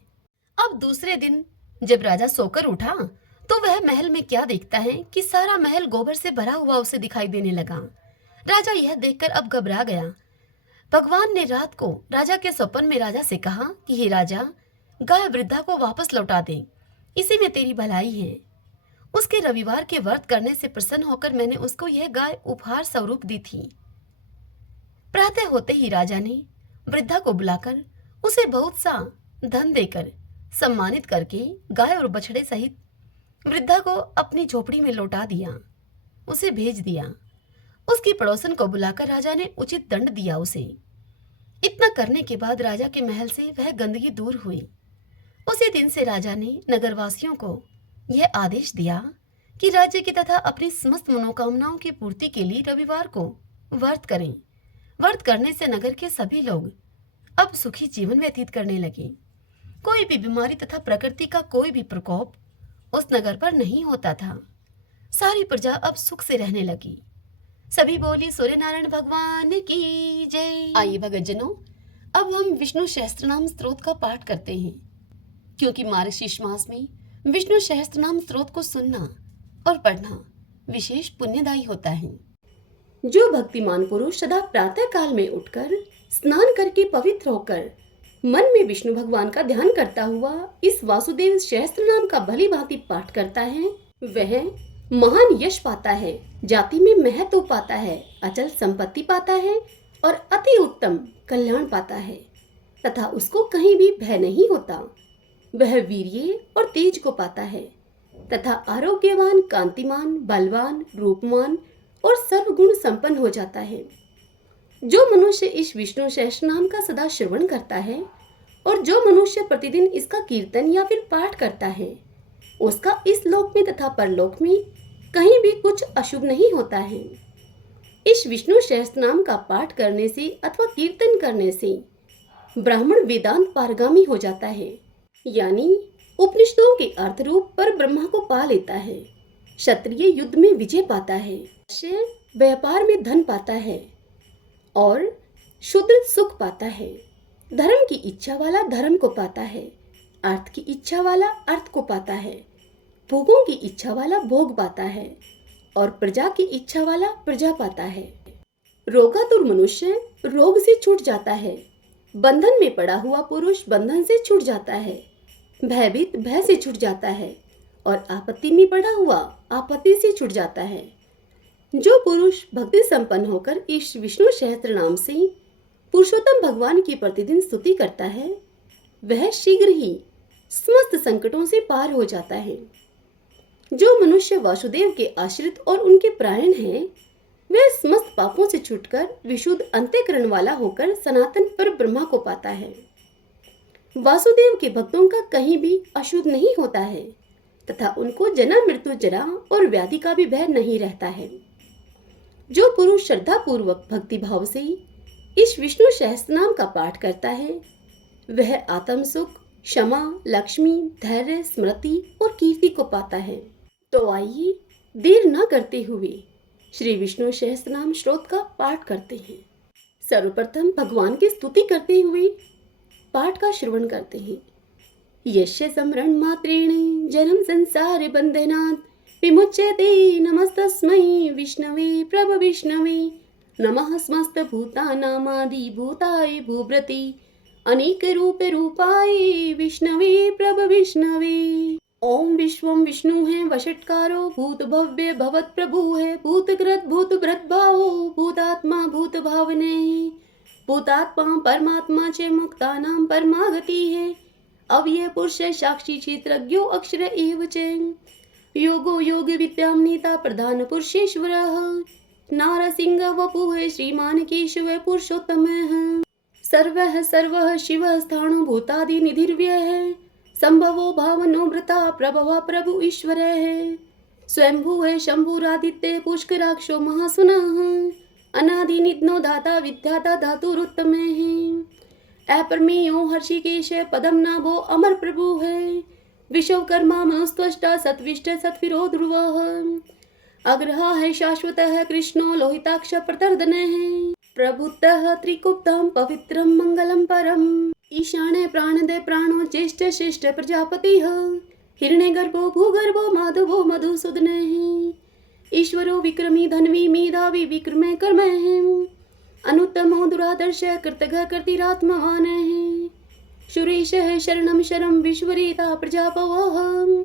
अब दूसरे दिन जब राजा सोकर उठा तो वह महल में क्या देखता है कि सारा महल गोबर से भरा हुआ उसे दिखाई देने लगा। राजा यह देखकर अब घबरा गया। भगवान ने रात को राजा के स्वप्न में राजा से कहा कि हे राजा, गाय वृद्धा को वापस लौटा दे, इसी में तेरी भलाई है। उसके रविवार के व्रत करने से प्रसन्न होकर मैंने उसको यह गाय उपहार स्वरूप दी थी। प्रातः होते ही राजा ने वृद्धा को बुलाकर उसे बहुत सा धन देकर सम्मानित करके गाय और बछड़े सहित वृद्धा को अपनी झोपड़ी में लौटा दिया, उसे भेज दिया। उसकी पड़ोसन को बुलाकर राजा ने उचित दंड दिया उसे। इतना करने के बाद राजा के महल से वह गंदगी दूर हुई। उसी दिन से राजा ने नगरवासियों को यह आदेश दिया कि राज्य की तथा अपनी समस्त मनोकामनाओं की पूर्ति के लिए रविवार को व्रत करें। व्रत करने से नगर के सभी लोग अब सुखी जीवन व्यतीत करने लगे। कोई भी बीमारी तथा प्रकृति का कोई भी प्रकोप उस नगर पर नहीं होता था। सारी प्रजा अब सुख से रहने लगी। सभी बोली सूर्य नारायण भगवान की जय। आइए भगतजनों, अब हम विष्णु सहस्त्रनाम स्तोत्र का पाठ करते हैं, क्योंकि मार्गशीर्ष मास में विष्णु सहस्त्रनाम स्तोत्र को सुनना और पढ़ना विशेष पुण्यदायी होता है। जो भक्तिमान पुरुष सदा प्रातः काल में उठकर स्नान करके पवित्र होकर मन में विष्णु भगवान का ध्यान करता हुआ इस वासुदेव सहस्त्रनाम का भली भांति पाठ करता है, वह महान यश पाता है, जाति में महत्व पाता है, अचल संपत्ति पाता है और अति उत्तम कल्याण पाता है तथा उसको कहीं भी भय नहीं होता। वह वीर्य और तेज को पाता है तथा आरोग्यवान, कांतिमान, बलवान, रूपवान और सर्वगुण संपन्न हो जाता है। जो मनुष्य इस विष्णु सहस्त्रनाम का सदा श्रवण करता है और जो मनुष्य प्रतिदिन इसका कीर्तन या फिर पाठ करता है, उसका इस लोक में तथा परलोक में कहीं भी कुछ अशुभ नहीं होता है। इस विष्णु सहस्त्रनाम का पाठ करने से अथवा कीर्तन करने से ब्राह्मण वेदांत पारगामी हो जाता है, यानी उपनिषदों के अर्थ रूप पर ब्रह्मा को पा लेता है। क्षत्रिय युद्ध में विजय पाता है, वैश्य व्यापार में धन पाता है और शूद्र सुख पाता है। धर्म की इच्छा वाला धर्म को पाता है, अर्थ की इच्छा वाला अर्थ को पाता है, भोगों की इच्छा वाला भोग पाता है और प्रजा की इच्छा वाला प्रजा पाता है। रोगातुर मनुष्य रोग से छूट जाता है, बंधन में पड़ा हुआ पुरुष बंधन से छूट जाता है, भयभीत भय से छूट जाता है और आपत्ति में पड़ा हुआ आपत्ति से छूट जाता है। जो पुरुष भक्ति संपन्न होकर इस विष्णु सहस्त्र नाम से पुरुषोत्तम भगवान की प्रतिदिन स्तुति करता है, वह शीघ्र ही समस्त संकटों से पार हो जाता है। जो मनुष्य वासुदेव के आश्रित और उनके प्राण हैं, वह समस्त पापों से छूटकर विशुद्ध अंतःकरण वाला होकर सनातन पर ब्रह्मा को पाता है। वासुदेव के भक्तों का कहीं भी अशुद्ध नहीं होता है तथा उनको जन्म मृत्यु जरा और व्याधि का भी भय नहीं रहता है। जो पुरुष श्रद्धा पूर्वक भक्ति भाव से इस विष्णु सहस्त्र नाम का पाठ करता है, वह आत्म सुख, क्षमा, लक्ष्मी, धैर्य, स्मृति और कीर्ति को पाता है। तो आइए देर न करते हुए श्री विष्णु सहस्त्र नाम श्लोक का पाठ करते हैं। सर्वप्रथम भगवान की स्तुति करते हुए पाठ का श्रवण करते हैं। यस्य स्मरण मात्रेण जन्म संसार बंधनात् विमुच्यते नमस्तस्मै विष्णवे प्रभ विष्णवे नमः समस्त भूतानामादि भूताय भूभृति अनेक रूप रूपाय विष्णवे प्रभ विष्णवे। ओम विश्वम विष्णु है वषटकारो भूत भव्य भवत प्रभु है भूतकृत भूत भृत भावो भूतात्मा भूत भावने भूतात्मा परमात्मा च मुक्तानां परमागति है अव्यय पुरुष साक्षी क्षेत्रज्ञो अक्षर एव च योगो योग विद्यां नीता प्रधान पुरुषेश्वरः नारसिंह वपुः श्रीमान केशव पुरुषोत्तमः सर्वः सर्वः शिवः स्थाणु भूतादि निधिर्व्यः संभवो भावनो मृता प्रभव प्रभु ईश्वर है स्वयंभू है शंभुरादित्य पुष्कराक्षो महासुनः अनादि निधनो दाता विद्याता धातुरुत्तम है अपरमेयो हर्षिकेश पदम नाभो अमर प्रभु है विश्वकर्मा मनुस्त्वष्टा सत्विष्ट सत्विरो ध्रुवः अग्रह है शाश्वत है कृष्णो लोहिताक्ष प्रतर्दन है प्रभुतः त्रिकुप्तम पवित्रम मंगलम परम ईशाने प्राणदे प्राणो ज्येष्ठ श्रेष्ठ प्रजापति हिरण्य गर्भो भूगर्भो माधवो मधुसूदन ईश्वरो विक्रमी धन्वी मेधावी विक्रमे कर्म अनुत्तमो दुरादर्श कृतघ कर्तिरात्मवान सुरेश है शरणम शरम विश्वरेता प्रजापव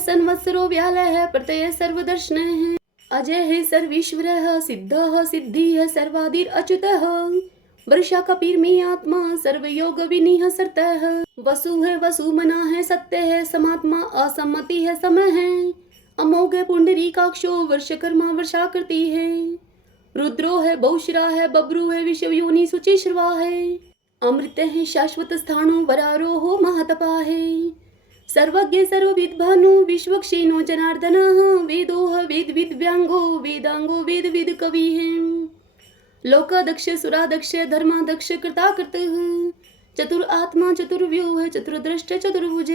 संवत्सरो व्यालय प्रत्यय सर्वदर्शन है अजय है सर्वेश्वर सिद्ध सिद्धि सर्वादिर अच्युतः वर्षा कपीर में आत्मा सर्वयोग विनिह सरतः वसु है वसु मना है सत्य है समात्मा असम्मति है समय है अमोघ पुंडरीकाक्षो वर्षकर्मा वर्षाकृति है रुद्रो है बहुशिरा है बब्रू है विश्व योनि सुचिश्रवा है अमृत है शाश्वत स्थाणु वरारोहो महतपा है सर्वज्ञ सर्वविद भानु विश्वक्षेनो जनार्दन वेदो वेद विद व्यांगो वेदांगो वेद विद कवि है लोकादक्ष सुरादक्ष धर्मादक्ष कृताकृत चतुर आत्मा चतुर्व्यूह चतुर्दृष्ट चतुर्भुज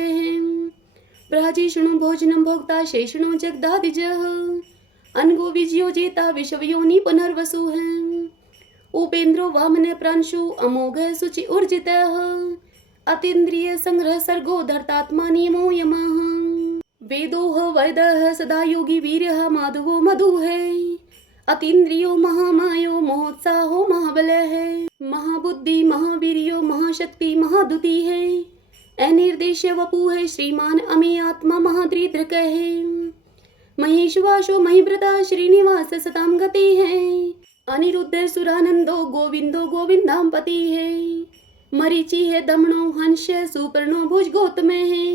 प्राजीषणु भोजनम भोक्ता शेषणु जगदादिज अनगो विजयो जेता विश्वयोनि पुनर्वसु है उपेन्द्रो वामन प्रांशु अमोघ सुचि ऊर्जित अतीन्द्रिय संग्रह सर्गो धर्तात्मा नियमो यमः वेदोह वैदः सदा योगी वीर्यः माधवो मधु है अतीन्द्रियो महामायो महोत्साहो महाबल है महाबुद्धि महावीर्यो महाशक्ति महादुति है अनिर्देश्य वपु है श्रीमान अमे आत्मा महाद्रिद्रक है महेशवासो महिव्रता श्रीनिवास सताम गति है अनिरुद्ध सुरानंदो गोविंदो गोविंदाम्पति है मरीचि है दमनो हंस सुपर्णो भुज गौतम है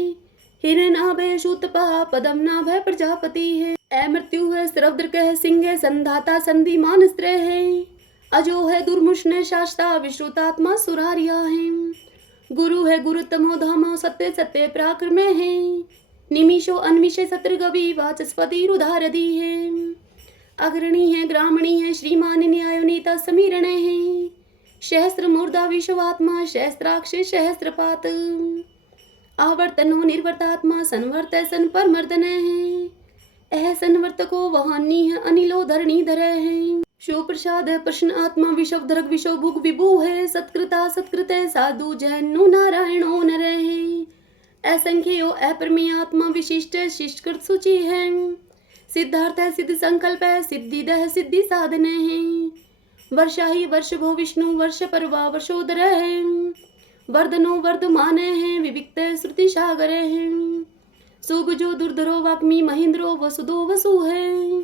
हिरनाभ है शूतपा पदमनाभ है प्रजापति है अमृत्यु है सरवद्रक है सिंह है संधाता संधिमान स्त्र है अजो है दुर्मुष्ण शास्ता विश्रुतात्मा सुरारिया है गुरु है गुरुतमो धामो सत्य सत्य पराक्रम है निमिषो अन्विष सत्रगवि वाचस्पति रुधारधि है अग्रणी है ग्रामणी है श्रीमान न्यायो नेता समीरण है सहस्त्र मूर्धा विश्वात्मा सहस्त्राक्ष सहस्त्रपात आवर्तनो निर्वर्तात्मा संवर्त सन परमर्दन है संवर्तको वहान्य अनिलो धरणी धरे हैं। शो प्रसाद प्रश्न आत्मा विशव धरक विशव भुग विभु है। सत्कृता सत्कृत साधु जैनो नारायणो नरे हैं। असंख्यो अपरमी आत्मा विशिष्ट शिष्टकृत सूची है। सिद्धार्थ है सिद्ध संकल्प है सिद्धि दह सिद्धि साधन है। वर्षा ही वर्ष भो विष्णु वर्ष परवा वर्षोदर है। वर्धनो वर्धमान है विविक्त श्रुति सागर है। सुभजो दुर्धरो वाग्मी महेंद्रो वसुदो वसु है।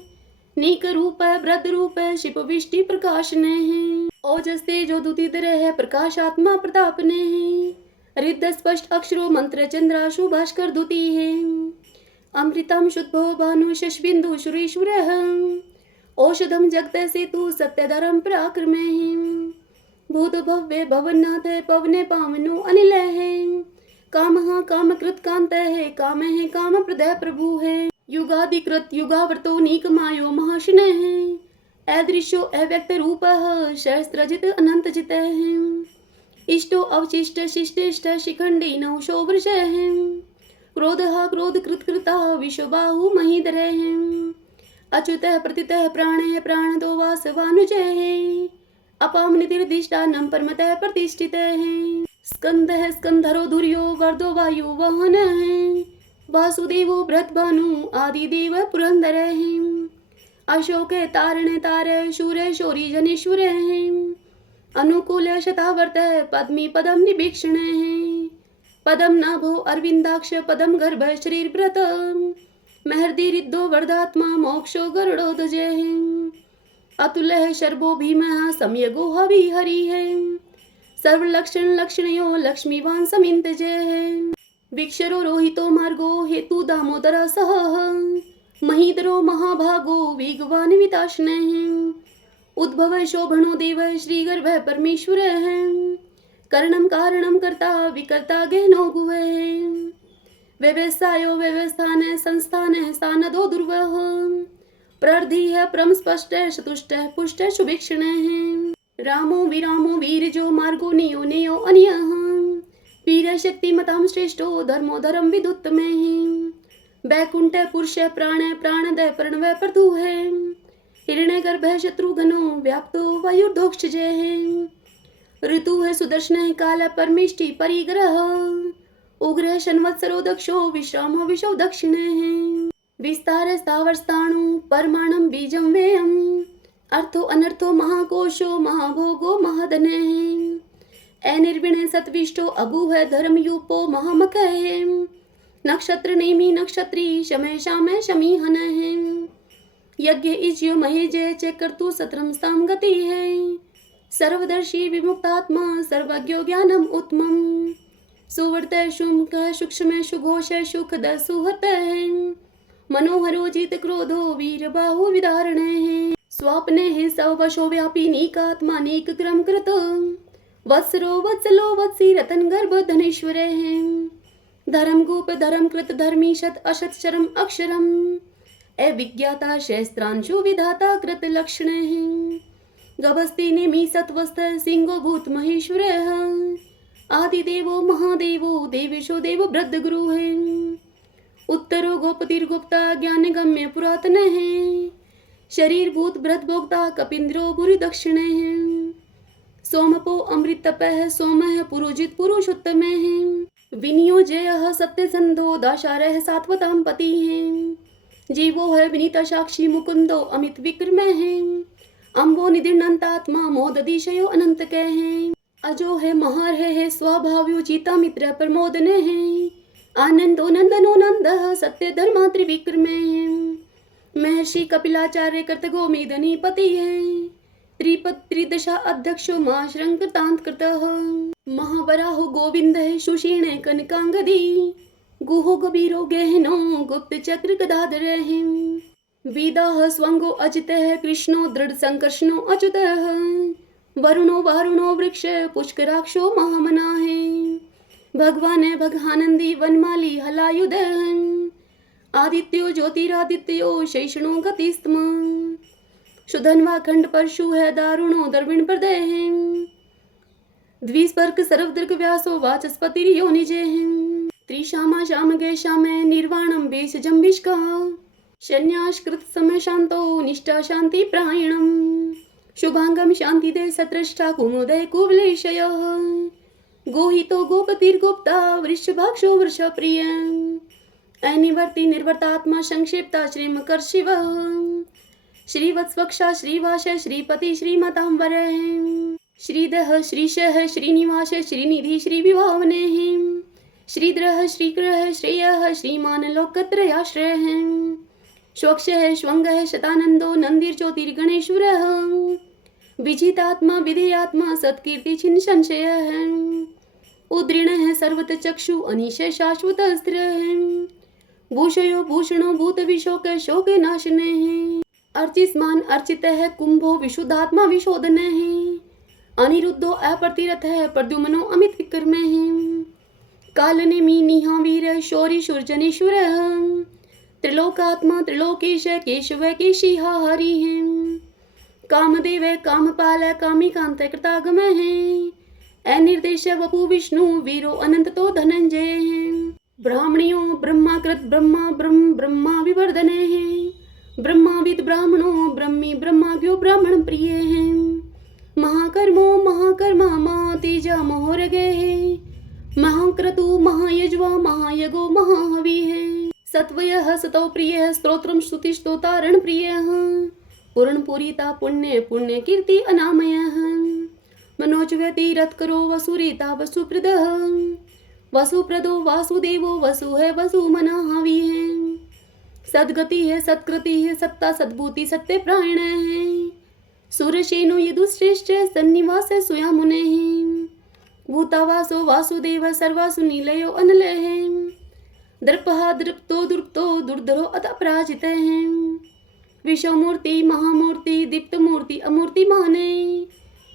नीक रूप है वृद्ध रूप है शिप विष्टि प्रकाश ने है। ओजस तेजो दुतिधर है प्रकाश आत्मा प्रताप ने है। रिद्ध स्पष्ट अक्षरो मंत्र चंद्राशु भास्कर दुति है। अमृतम शुद्धो भानु शशबिंदु सुरेश्वर है। औषधम जगत सेतु सत्य धर्म पराक्रम है। भूत भव्य भवनाथ है पवने पावनो अनिल है। काम कामकृत कांत है काम प्रदय प्रभु है। युगाधिकृत युगावर्तो नीक मायो महाशुन है। अदृश्यो अव्यक्त रूप सहस्त्रजित अनंत जित है। इष्टो अवशिष्ट शिष्टिष्ट शिखंडी नौशो वृष है। क्रोध क्रोध कृतकृता विश्वबाहु महीधर है। अच्युत प्रतित प्राण प्राण दो वासवानुज है। अपाम निधिर्दिष्टानम परमतः प्रतिष्ठित है। स्कंद है स्कंधरो धुर्यो वर्दो वायु वाहन है। वासुदेवो भ्रतभानु आदि देव पुरंदर है। अशोक तारण तार शूर शौरी जनेश्वर है। अनुकूल शतावर्त पद्मी पदम निभीक्षण है। पदम नाभो अरविंदाक्ष पदम गर्भ शरीर व्रत। महर्दि रिद्धो वर्धात्मा मोक्षो गरुड़ो ध्वज है। अतुल है शर्भो भीम सम्यगो हवि हरि है। सर्व लक्षण लक्षणयो लक्ष्मीवान समिंत जय है। विक्षरो रोहितो मार्गो हेतु दामोदर सह। महीधरो महाभागो वेगवान विताशन है। उद्भव शोभनो देव श्री गर्भ परमेश्वर है। करणम कारणम कर्ता विकर्ता गहनो गुह है। व्यवसायो व्यवस्थान संस्थान स्थानदो दुर्वह। प्रर्धि है परम स्पष्ट चतुष्ट पुष्ट सुभिक्षण है। रामो विरामो वीरजो मार्गो नियो नियो अन्य। वीर शक्ति मताम श्रेष्ठो धर्मो धर्म विदुत्तम है। बैकुंठ पुरुष प्राण प्राणदय प्रणव प्रतु है। हिरण्य गर्भ शत्रुघ्नो व्याप्तो वायुर्धोक्ष जय है। ऋतु है सुदर्शन है काल परमिष्टि परिग्रह। उग्र शनवत्सरो दक्षो विश्रामो विशो दक्षिण है। विस्तार स्थावर स्थाणु परमाणम बीजम व्ययम। अर्थो अनर्थो महाकोशो महाभोगो महाधन है। अनिर्विण सतविष्टो अभु है धर्मयूपो महामख है। नक्षत्र नेमी नक्षत्री शमय शामय शमीहन है। यज्ञ इज्यो महेजय चक्रतु सत्रम स्थाम गति है। सर्वदर्शी विमुक्तात्मा सर्वज्ञो ज्ञानम उत्तमम। सुवर्त शुंक सूक्ष्म सुघोष सुखद सुहत है। मनोहरो जित क्रोधो वीर बाहु विदारण है। स्वाप्ने है सवशो व्यापी नीकात्मा नीक क्रम कृत। वत्सरो वत्सलो वत्सी रतन गर्भ धनेश्वर है। धर्म गोप धर्म कृत धर्मी शत अशत शरम अक्षरम। अविज्ञाता शस्त्रांशु विधाता कृत लक्षण है। गभस्ति नेमि सत्वस्त सिंहो भूत महेश्वर है। आदिदेवो महादेवो देवेशो देव वृद्ध गुरु है। उत्तरो गोपतिर्गुप्ता ज्ञान गम्य पुरातन है। शरीर भूत भ्रत भोक्ता कपिंद्रो बुरी दक्षिण है। सोमपो अमृत तपः सोम पुरोजित पुरुषोत्तम है। विनियोजय सत्य संधो दाशारह सात्वताम पति है। जीवो है विनीत साक्षी मुकुंदो अमित विक्रम है। अम्बो निधिर्नंतात्मा मोदधिशयो अनंत के हैं। अजो है महार है स्वभाव्यो जीता मित्र प्रमोदन है। आनंदो नंदनो नंद सत्य धर्मा त्रिविक्रम है। महर्षि कपिलाचार्य कर्तगो मेदनी पति है। त्रिपद त्रिदशा अध्यक्षो माश्रंग कृतांत कृतः। महावराहो गोविंद है सुषीण कनकांगदी। गुहो गभीरो गहनो गुप्त चक्र गदाधर है। वेदाः स्वंगो अजित है कृष्णो दृढ़ संकर्षणो अच्युत है। वरुणो वारुणो वृक्ष पुष्कराक्षो महामना है। भगवान है भगानंदी वनमाली हलायुध है। आदित्यो ज्योतिरादित्यो शैषणो गतिस्तम। सुधन्वा खंड परशु है दारुणो दर्विण प्रदय है। द्विस्पर्क सर्वदृक व्यासो वाचस्पतिर्यो निजे है। त्रिशामा शाम गे शाम निर्वाणम बेस जम्बिष्का। शन्याश्कृत समय शांतो निष्ठा शांति प्रायणम शुभांगम शांति दे सत्रष्टा कुमुदय कुवलेशय गोहितो गोपतिर्गुप्ता वृषभाक्षो वृषप्रिय अनिवर्ति निर्वर्तात्मा संक्षिप्ता श्रीमकर्षिव श्रीवत्स्वक्षा श्रीवास श्रीपति श्रीमतांबर श्रीदह श्रीशः श्रीनिवास श्रीनिधि श्रीविभावने श्रीद्रः श्रीकृः श्रेयः श्रीमान लोकत्रयाश्रय स्वक्षः श्वंगः शतानंदो नंदिर्ज्योतिर्गणेश्वरः विजितात्मा विधेयात्मा सत्कीर्ति छिन्न संशयः उद्रीणः सर्वत चक्षु अनिश शाश्वत भूषयो भूषणो भूत विशोक शोक नाशने अर्चिस्मान अर्चित है कुंभो विशुद्धात्मा विशोधन है अनिरुद्धो अप्रतिरथ है प्रद्युम्नो अमित विक्रम है कालनेमी निहा वीर शौरी शूर्जनेश्वर त्रिलोकात्मा त्रिलोकेश केशव केशिहा हरि है कामदेव कामपाल कामिकांत कृतागम है अनिर्देश वपु विष्णु वीरो अनंत तो धनंजय है ब्राह्मणियों ब्रह्माकृत ब्रह्मा ब्रह्मा विवर्धने हैं ब्रह्माविद ब्राह्मणो ब्रह्मी ब्रह्माज्ञो ब्राह्मण प्रिय है महाकर्मो महाकर्मा तेजा मोहरगे है महाक्रतु महायज्वा महायगो महाहवि है सत्वयः सतो प्रिय स्तोत्रम श्रुति स्तोतारण प्रिय पूर्ण पूरिता पुण्य पुण्य कीर्ति अनामय मनोज व्यतीरथ करो वसुरीता वसुप्रद वसुप्रदो वासुदेवो वसु है वसु मना हवि है सदगति है सत्कृति है सत्ता सद्भूति सत्य प्राण है सुरसेनो यदुश्रेष्ठ सन्निवास सुया मुने भूतावासो वासुदेव सर्वासु नीलयो अनल है दृपहा दृप्तो दुर्प्तो दुर्धरो अत पराजित है विश्वमूर्ति महामूर्ति दीप्त मूर्ति अमूर्ति माने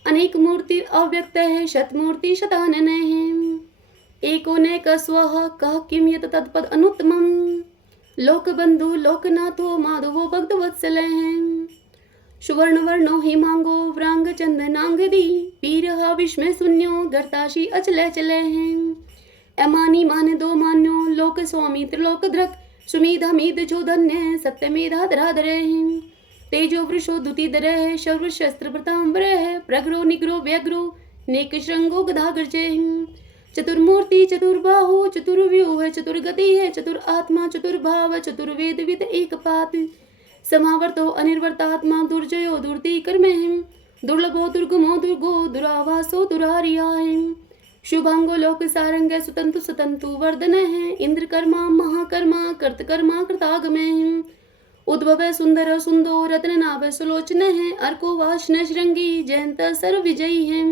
अनेक मूर्ति अव्यक्त है शतमूर्ति शतानन है एको नेक स्वः कह किम यत तत्पद अनुत्तमम लोकबंधु लोकनाथो माधवो भक्तवत्सल है सुवर्ण वर्णो हिमांगो व्रांग चंदनांगदी पीरहा विस्मय शून्यो गर्ताशी अचले चले हैं अमानी मान दो मान्यो लोक स्वामी त्रिलोक धृक सुमीधा मीद जो धन्य सत्यमेधा धराधर हैं तेजो वृषो दुति दर शौर्य शस्त्र प्रतांबर प्रग्रो निग्रो व्यग्रो नेक श्रृंगो गदागर जय चतुर्मूर्ति चतुर्बाहु चतुर्व्यूह चतुर्गति है चतुर आत्मा चतुर्भाव चतुर्वेद विद एक पात समावर्तो अनिर्वर्तात्मा दुर्जयो दुर्ति कर्मे दुर्लभो दुर्गमो दुर्गो दुरावासो दुरारिया शुभांगो लोक सारंग सुतंतु सुतंतु वर्धन है इंद्र कर्मा महाकर्मा कर्तकर्मा कृतागमे उद्भव सुंदर सुंदो रत्न नाभ सुलोचन है अर्को वाष्ण श्रृंगी जयंत सर्व विजयी है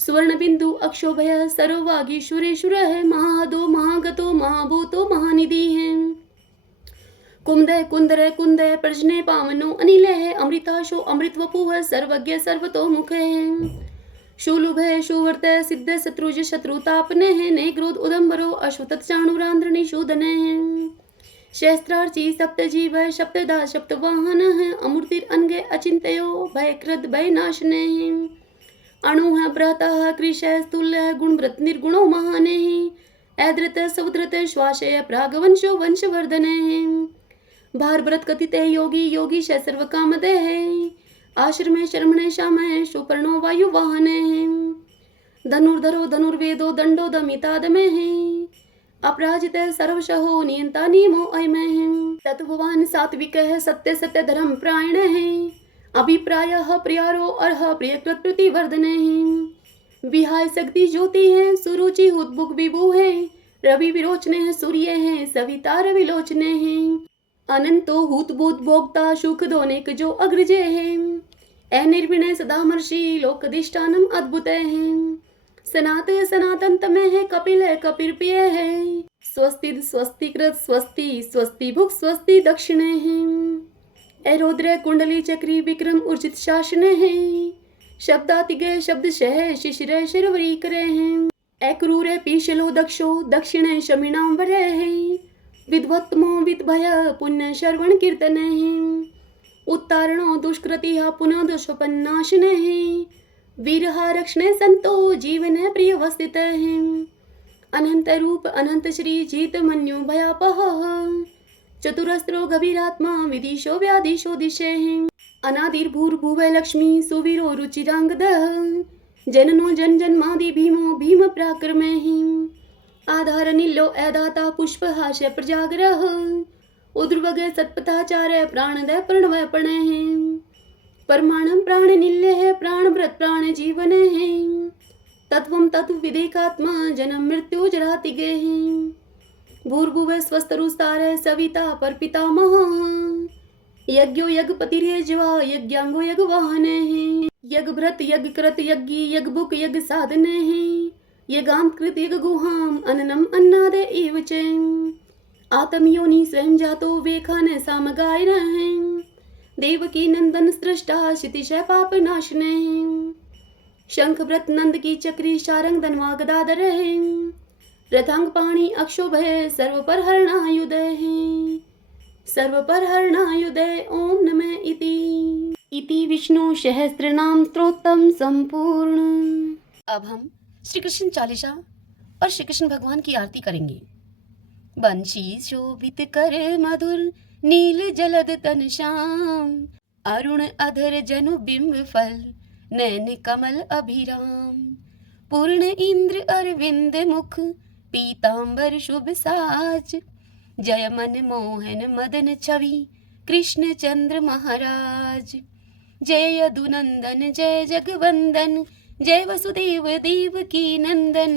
सुवर्ण बिंदु अक्षोभय सर्ववागी सुरेश्वर है महादो महागतो महाभूतो महानिधि है कुंदय कुंदर कुंदय प्रजने पावनो अनिल है अमृताशो अमृत वपु है सर्वज्ञ सर्वतो मुख है शूलुभ है सुवर्त सिद्ध शत्रुज शत्रुतापने है ने क्रोध उदम्बरो अश्वत चाणुरांध्र निशूदन है शस्त्रार्ची सप्त जीव है सप्तदा सप्त वाहन है अमूर्तिर अनगे अचिंत्यो भय कृत भय नाशने है अणु है ब्रता कृष स्थूल गुणव्रत निर्गुणो महाने ऐद्रत समुद्रत श्वासय प्रागवंशो वंशवर्धन है भारव्रत कथित योगी योगी सर्व कामदे है आश्रम शर्मण श्याम सुपर्णो वायु वाहन है धनुर्धरो धनुर्वेदो दंडो दमितादम है अपराजित सर्वशहो नियंता नियमो अयम है तत्ववान सात्विक है सत्य सत्य धर्म प्रायण है अभिप्राय प्रियारो अर्ह प्रियकृत प्रतिवर्धन है विहाय शक्ति ज्योति है सुरुचि उद्भुक विभु है रवि विरोचने है सूर्य है सविता रविलोचने है अनंतो हूत भूत भोक्ता सुख दोनेक जो अग्रजय है अनिर्विणय सदा मर्षि लोकदिष्टानम अद्भुत है सनात सनातन तमय है कपिल प्रिय है स्वस्ति स्वस्तिकृत स्वस्ति स्वस्ति भुक स्वस्ति दक्षिणे है रुद्र कुंडली चक्री विक्रम ऊर्जित शासन है शब्दातिगय शब्द शह शिशिर शिरवरी करे हैं अक्रूर पीशलो दक्षो दक्षिण शमिनाम वर है विद्वत्मो विद्भय पुण्य श्रवण कीर्तन है उत्तारणो दुष्कृति पुनः दोषोपन्नाशन है वीरहा रक्षणे संतो जीवन प्रिय वस्तित है अनंत रूप अनंत श्री जीत मन्यु भयापह चतुरस्रो गभीरात्मा विदिशो व्यादिशो दिशेः अनादिर्भूर्भुवः लक्ष्मी सुवीरो रुचिराङ्गदः जननो जन्मादि भीमो भीम प्राक्रमेः आधार नीलो ऐदाता पुष्पहास्य प्रजागरः उद्रवग सत्पथाचार्य प्राणदय प्रणवय प्रणय परमाणम प्राण निल्य प्राणव्रत प्राण जीवन है तत्वम तत्व विदेकात्मा जन्म मृत्यु जराति गे भूर्भुव स्वस्तरुस्तार सविता पर पितामह यज्ञो यज्ञपतिरेज्वा यज्ञांगो यज्ञ वाहन है यज्ञ भ्रत यज्ञ कृत यज्ञ यज्ञ बुक यज्ञ साधन है यज्ञांत कृत यज्ञ गुहाम अन्नम अन्नादे एव च आत्म योनि स्वयं जातो वेखान सामगाय रहे देवकी नंदन सृष्टा क्षितिशय पाप नाशने शंख व्रत नंद की चक्री शारंग धनवा गदाधर है रथांग पाणी अक्षोभय सर्व पर हरणायुदय है सर्व पर हरणायुदय ओम नमः इति विष्णु सहस्त्रनाम स्तोत्रम संपूर्ण। अब हम श्री कृष्ण चालीसा और श्री कृष्ण भगवान की आरती करेंगे। बंशी शोभित कर मधुर नील जलद तन श्याम अरुण अधर जनु बिंब फल नैन कमल अभिराम पूर्ण इंद्र अरविंद मुख पीतांबर शुभ साज जय मन मोहन मदन छवि कृष्ण चंद्र महाराज जय यदुनंदन जय जगवंदन जय वसुदेव देव की नंदन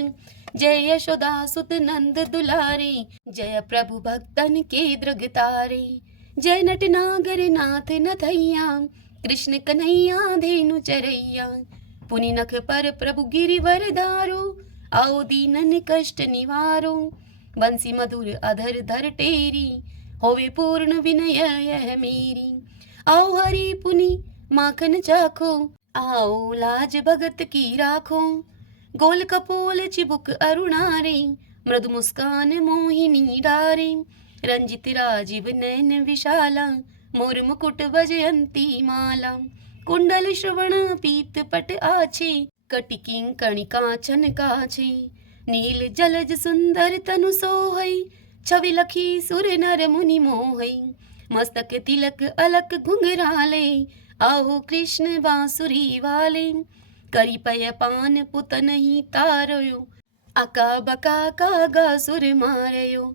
जय यशोदा सुत नंद दुलारे जय प्रभु भक्तन के दृगतारे जय नटनागर नाथ नथैया कृष्ण कन्हैया धेनु चरैया पुनि नख पर प्रभु गिरिवर धारो आओ दीनन कष्ट निवारो बंसी मधुर अधर धर टेरी होवे पूर्ण विनय यह मेरी आओ हरि पुनि माखन चाखो आओ लाज भगत की राखो गोल कपोल चिबुक अरुणारे मृदु मुस्कान मोहिनी डारे रंजित राजीव नयन विशाला मोर मुकुट वजयंती माला कुंडल श्रवण पीत पट आछे कटिकिं कणिका छन काछे नील जलज सुंदर तनु सोहै छवि लखी सुर नर मुनि मोहै मस्तक तिलक अलक घुंघराले आओ कृष्ण बांसुरी वाले करी पय पान पुतन ही तारयो अका बका कागा सुर मारयो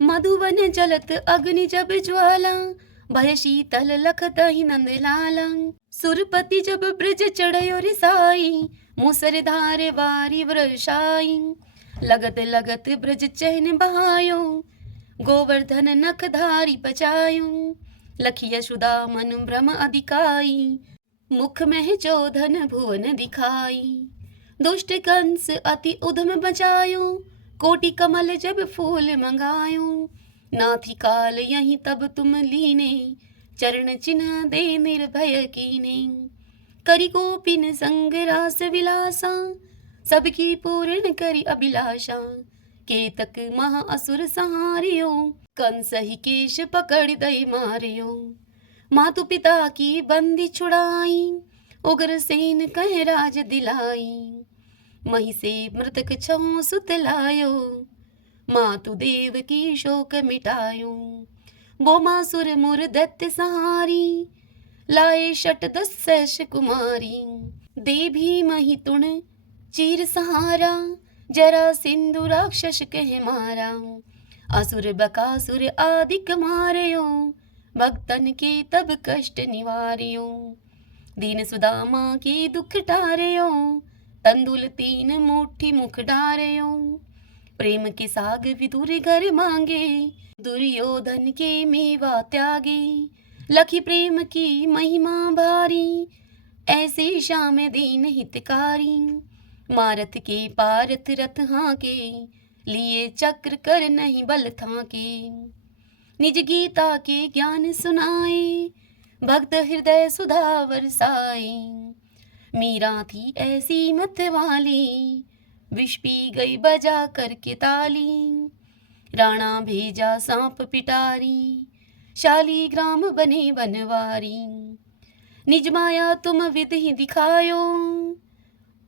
मधुवन जलत अग्नि जब ज्वाला भय शीतल लखत ही नंद लाला सुरपति जब ब्रज चढ़यो रिसाई मुसर धार वारी वृषाई लगत लगत ब्रज चहन बहायो गोवर्धन नख धारी पचायो लखी यशोदा मन भ्रम अधिकाई मुख में चोधन भुवन दिखाई दुष्ट कंस अति उधम बचायो कोटि कमल जब फूल मंगायो नाथी काल यही तब तुम लीने चरण चिन्ह दे निर्भय कीने करी गोपिन संग रास विलासा सबकी पूर्ण करी अभिलाषा केतक महा असुर सहारियो कंस ही केश पकड़ दई मारियो मातु पिता की बंदी छुड़ाई उग्र सेन कह राज दिलाई मही से मृतक छो सुत लायो मातु देव की शोक मिटायो वो मासुर मुर दैत्य सहारी लाए शट दस कुमारी दे भी मही तुण चीर सहारा जरा सिंधु राक्षस कह मारा असुर बकासुर आदिक मारयो भक्तन के तब कष्ट निवारियो दीन सुदामा के दुख टारयो तंदुल तीन मुट्ठी मुख डारयो प्रेम के साग विदुर घर मांगे दुर्योधन के मेवा त्यागे लखी प्रेम की महिमा भारी ऐसे श्याम दीन हितकारी मारत के पारथ रथ हाके लिए चक्र कर नहीं बल थाके निज गीता के ज्ञान सुनाए भक्त हृदय सुधा बरसाए मीरा थी ऐसी मत वाली विष पी गई बजा करके ताली राणा भेजा सांप पिटारी शाली ग्राम बने बनवारी निज माया तुम विधि दिखायो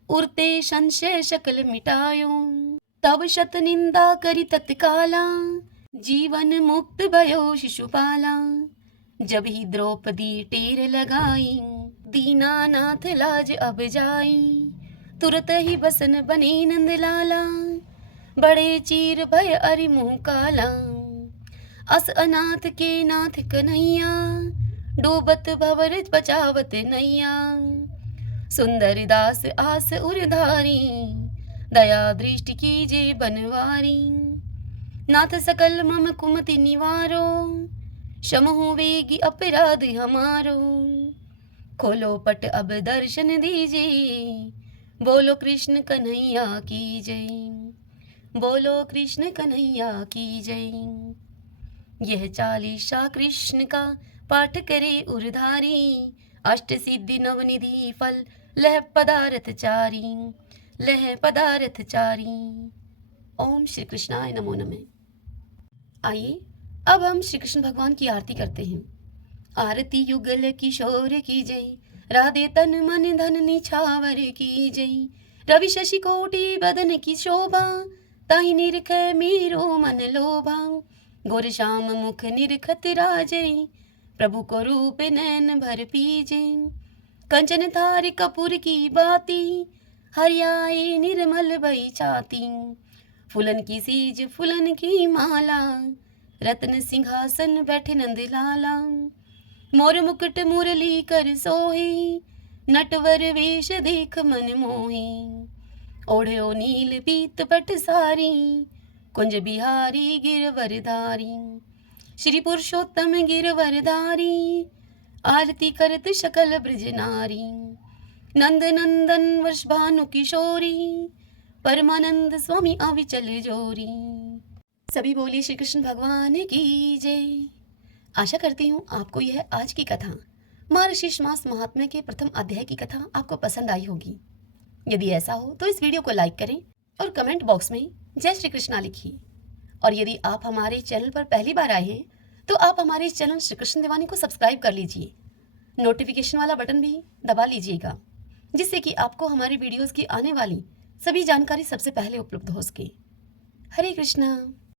उरते संशय शकल मिटायो तब शत निंदा करी तत्काला जीवन मुक्त भयो शिशुपाला, जब ही द्रौपदी टेर लगाई, दीनानाथ लाज अब जाई, तुरत ही बसन बने नंदलाला, बड़े चीर भय अरि मुँह काला, अस अनाथ के नाथ कन्हैया, डूबत भवर बचावत नैया, सुंदर दास आस उरधारी, दया दृष्टि कीजे बनवारी, नाथ सकल मम कुमति निवारो, क्षमहु वेगी अपराध हमारो, खोलो पट अब दर्शन दीजिए, बोलो कृष्ण कन्हैया की जय, बोलो कृष्ण कन्हैया की जय। यह चालीसा कृष्ण का पाठ करे उरधारी, अष्ट सिद्धि नवनिधि फल लह पदारथ चारी, लह पदारथ चारी। ओम श्री कृष्णाय नमो नमः। आइए अब हम श्री कृष्ण भगवान की आरती करते हैं। आरती युगल किशोर की जय, राधे तन मन धन निछावर की जय, रवि शशि कोटि बदन की शोभा, ताहि निरख मेरो मन लोभा, गोर श्याम मुख निरखत राजै, प्रभु को रूप नैन भर पीजे, कंचन थार कपूर की बाती, हरियाए निर्मल भई छाती, फूलन की सीज फूलन की माला, रत्न सिंहासन बैठे नंद लाला, मोर मुकुट मुरली कर सोहे, नटवर वेश देख मन मोहे, ओढ़ो नील पीत पट सारी, कुंज बिहारी गिरवरधारी, श्री पुरुषोत्तम गिरवरधारी, आरती करत सकल ब्रज नारी, नंद नंदन वर्ष भानु किशोरी, परमानंद स्वामी अविचल जोरी। सभी बोलिए श्री कृष्ण भगवान की जय। आशा करती हूँ आपको यह आज की कथा मार्गशीर्ष मास महात्म्य के प्रथम अध्याय की कथा आपको पसंद आई होगी। यदि ऐसा हो तो इस वीडियो को लाइक करें और कमेंट बॉक्स में जय श्री कृष्णा लिखिए। और यदि आप हमारे चैनल पर पहली बार आए हैं तो आप हमारे इस चैनल श्री कृष्ण दीवानी को सब्सक्राइब कर लीजिए, नोटिफिकेशन वाला बटन भी दबा लीजिएगा, जिससे कि आपको हमारी वीडियोस की आने वाली सभी जानकारी सबसे पहले उपलब्ध हो सके। हरे कृष्णा।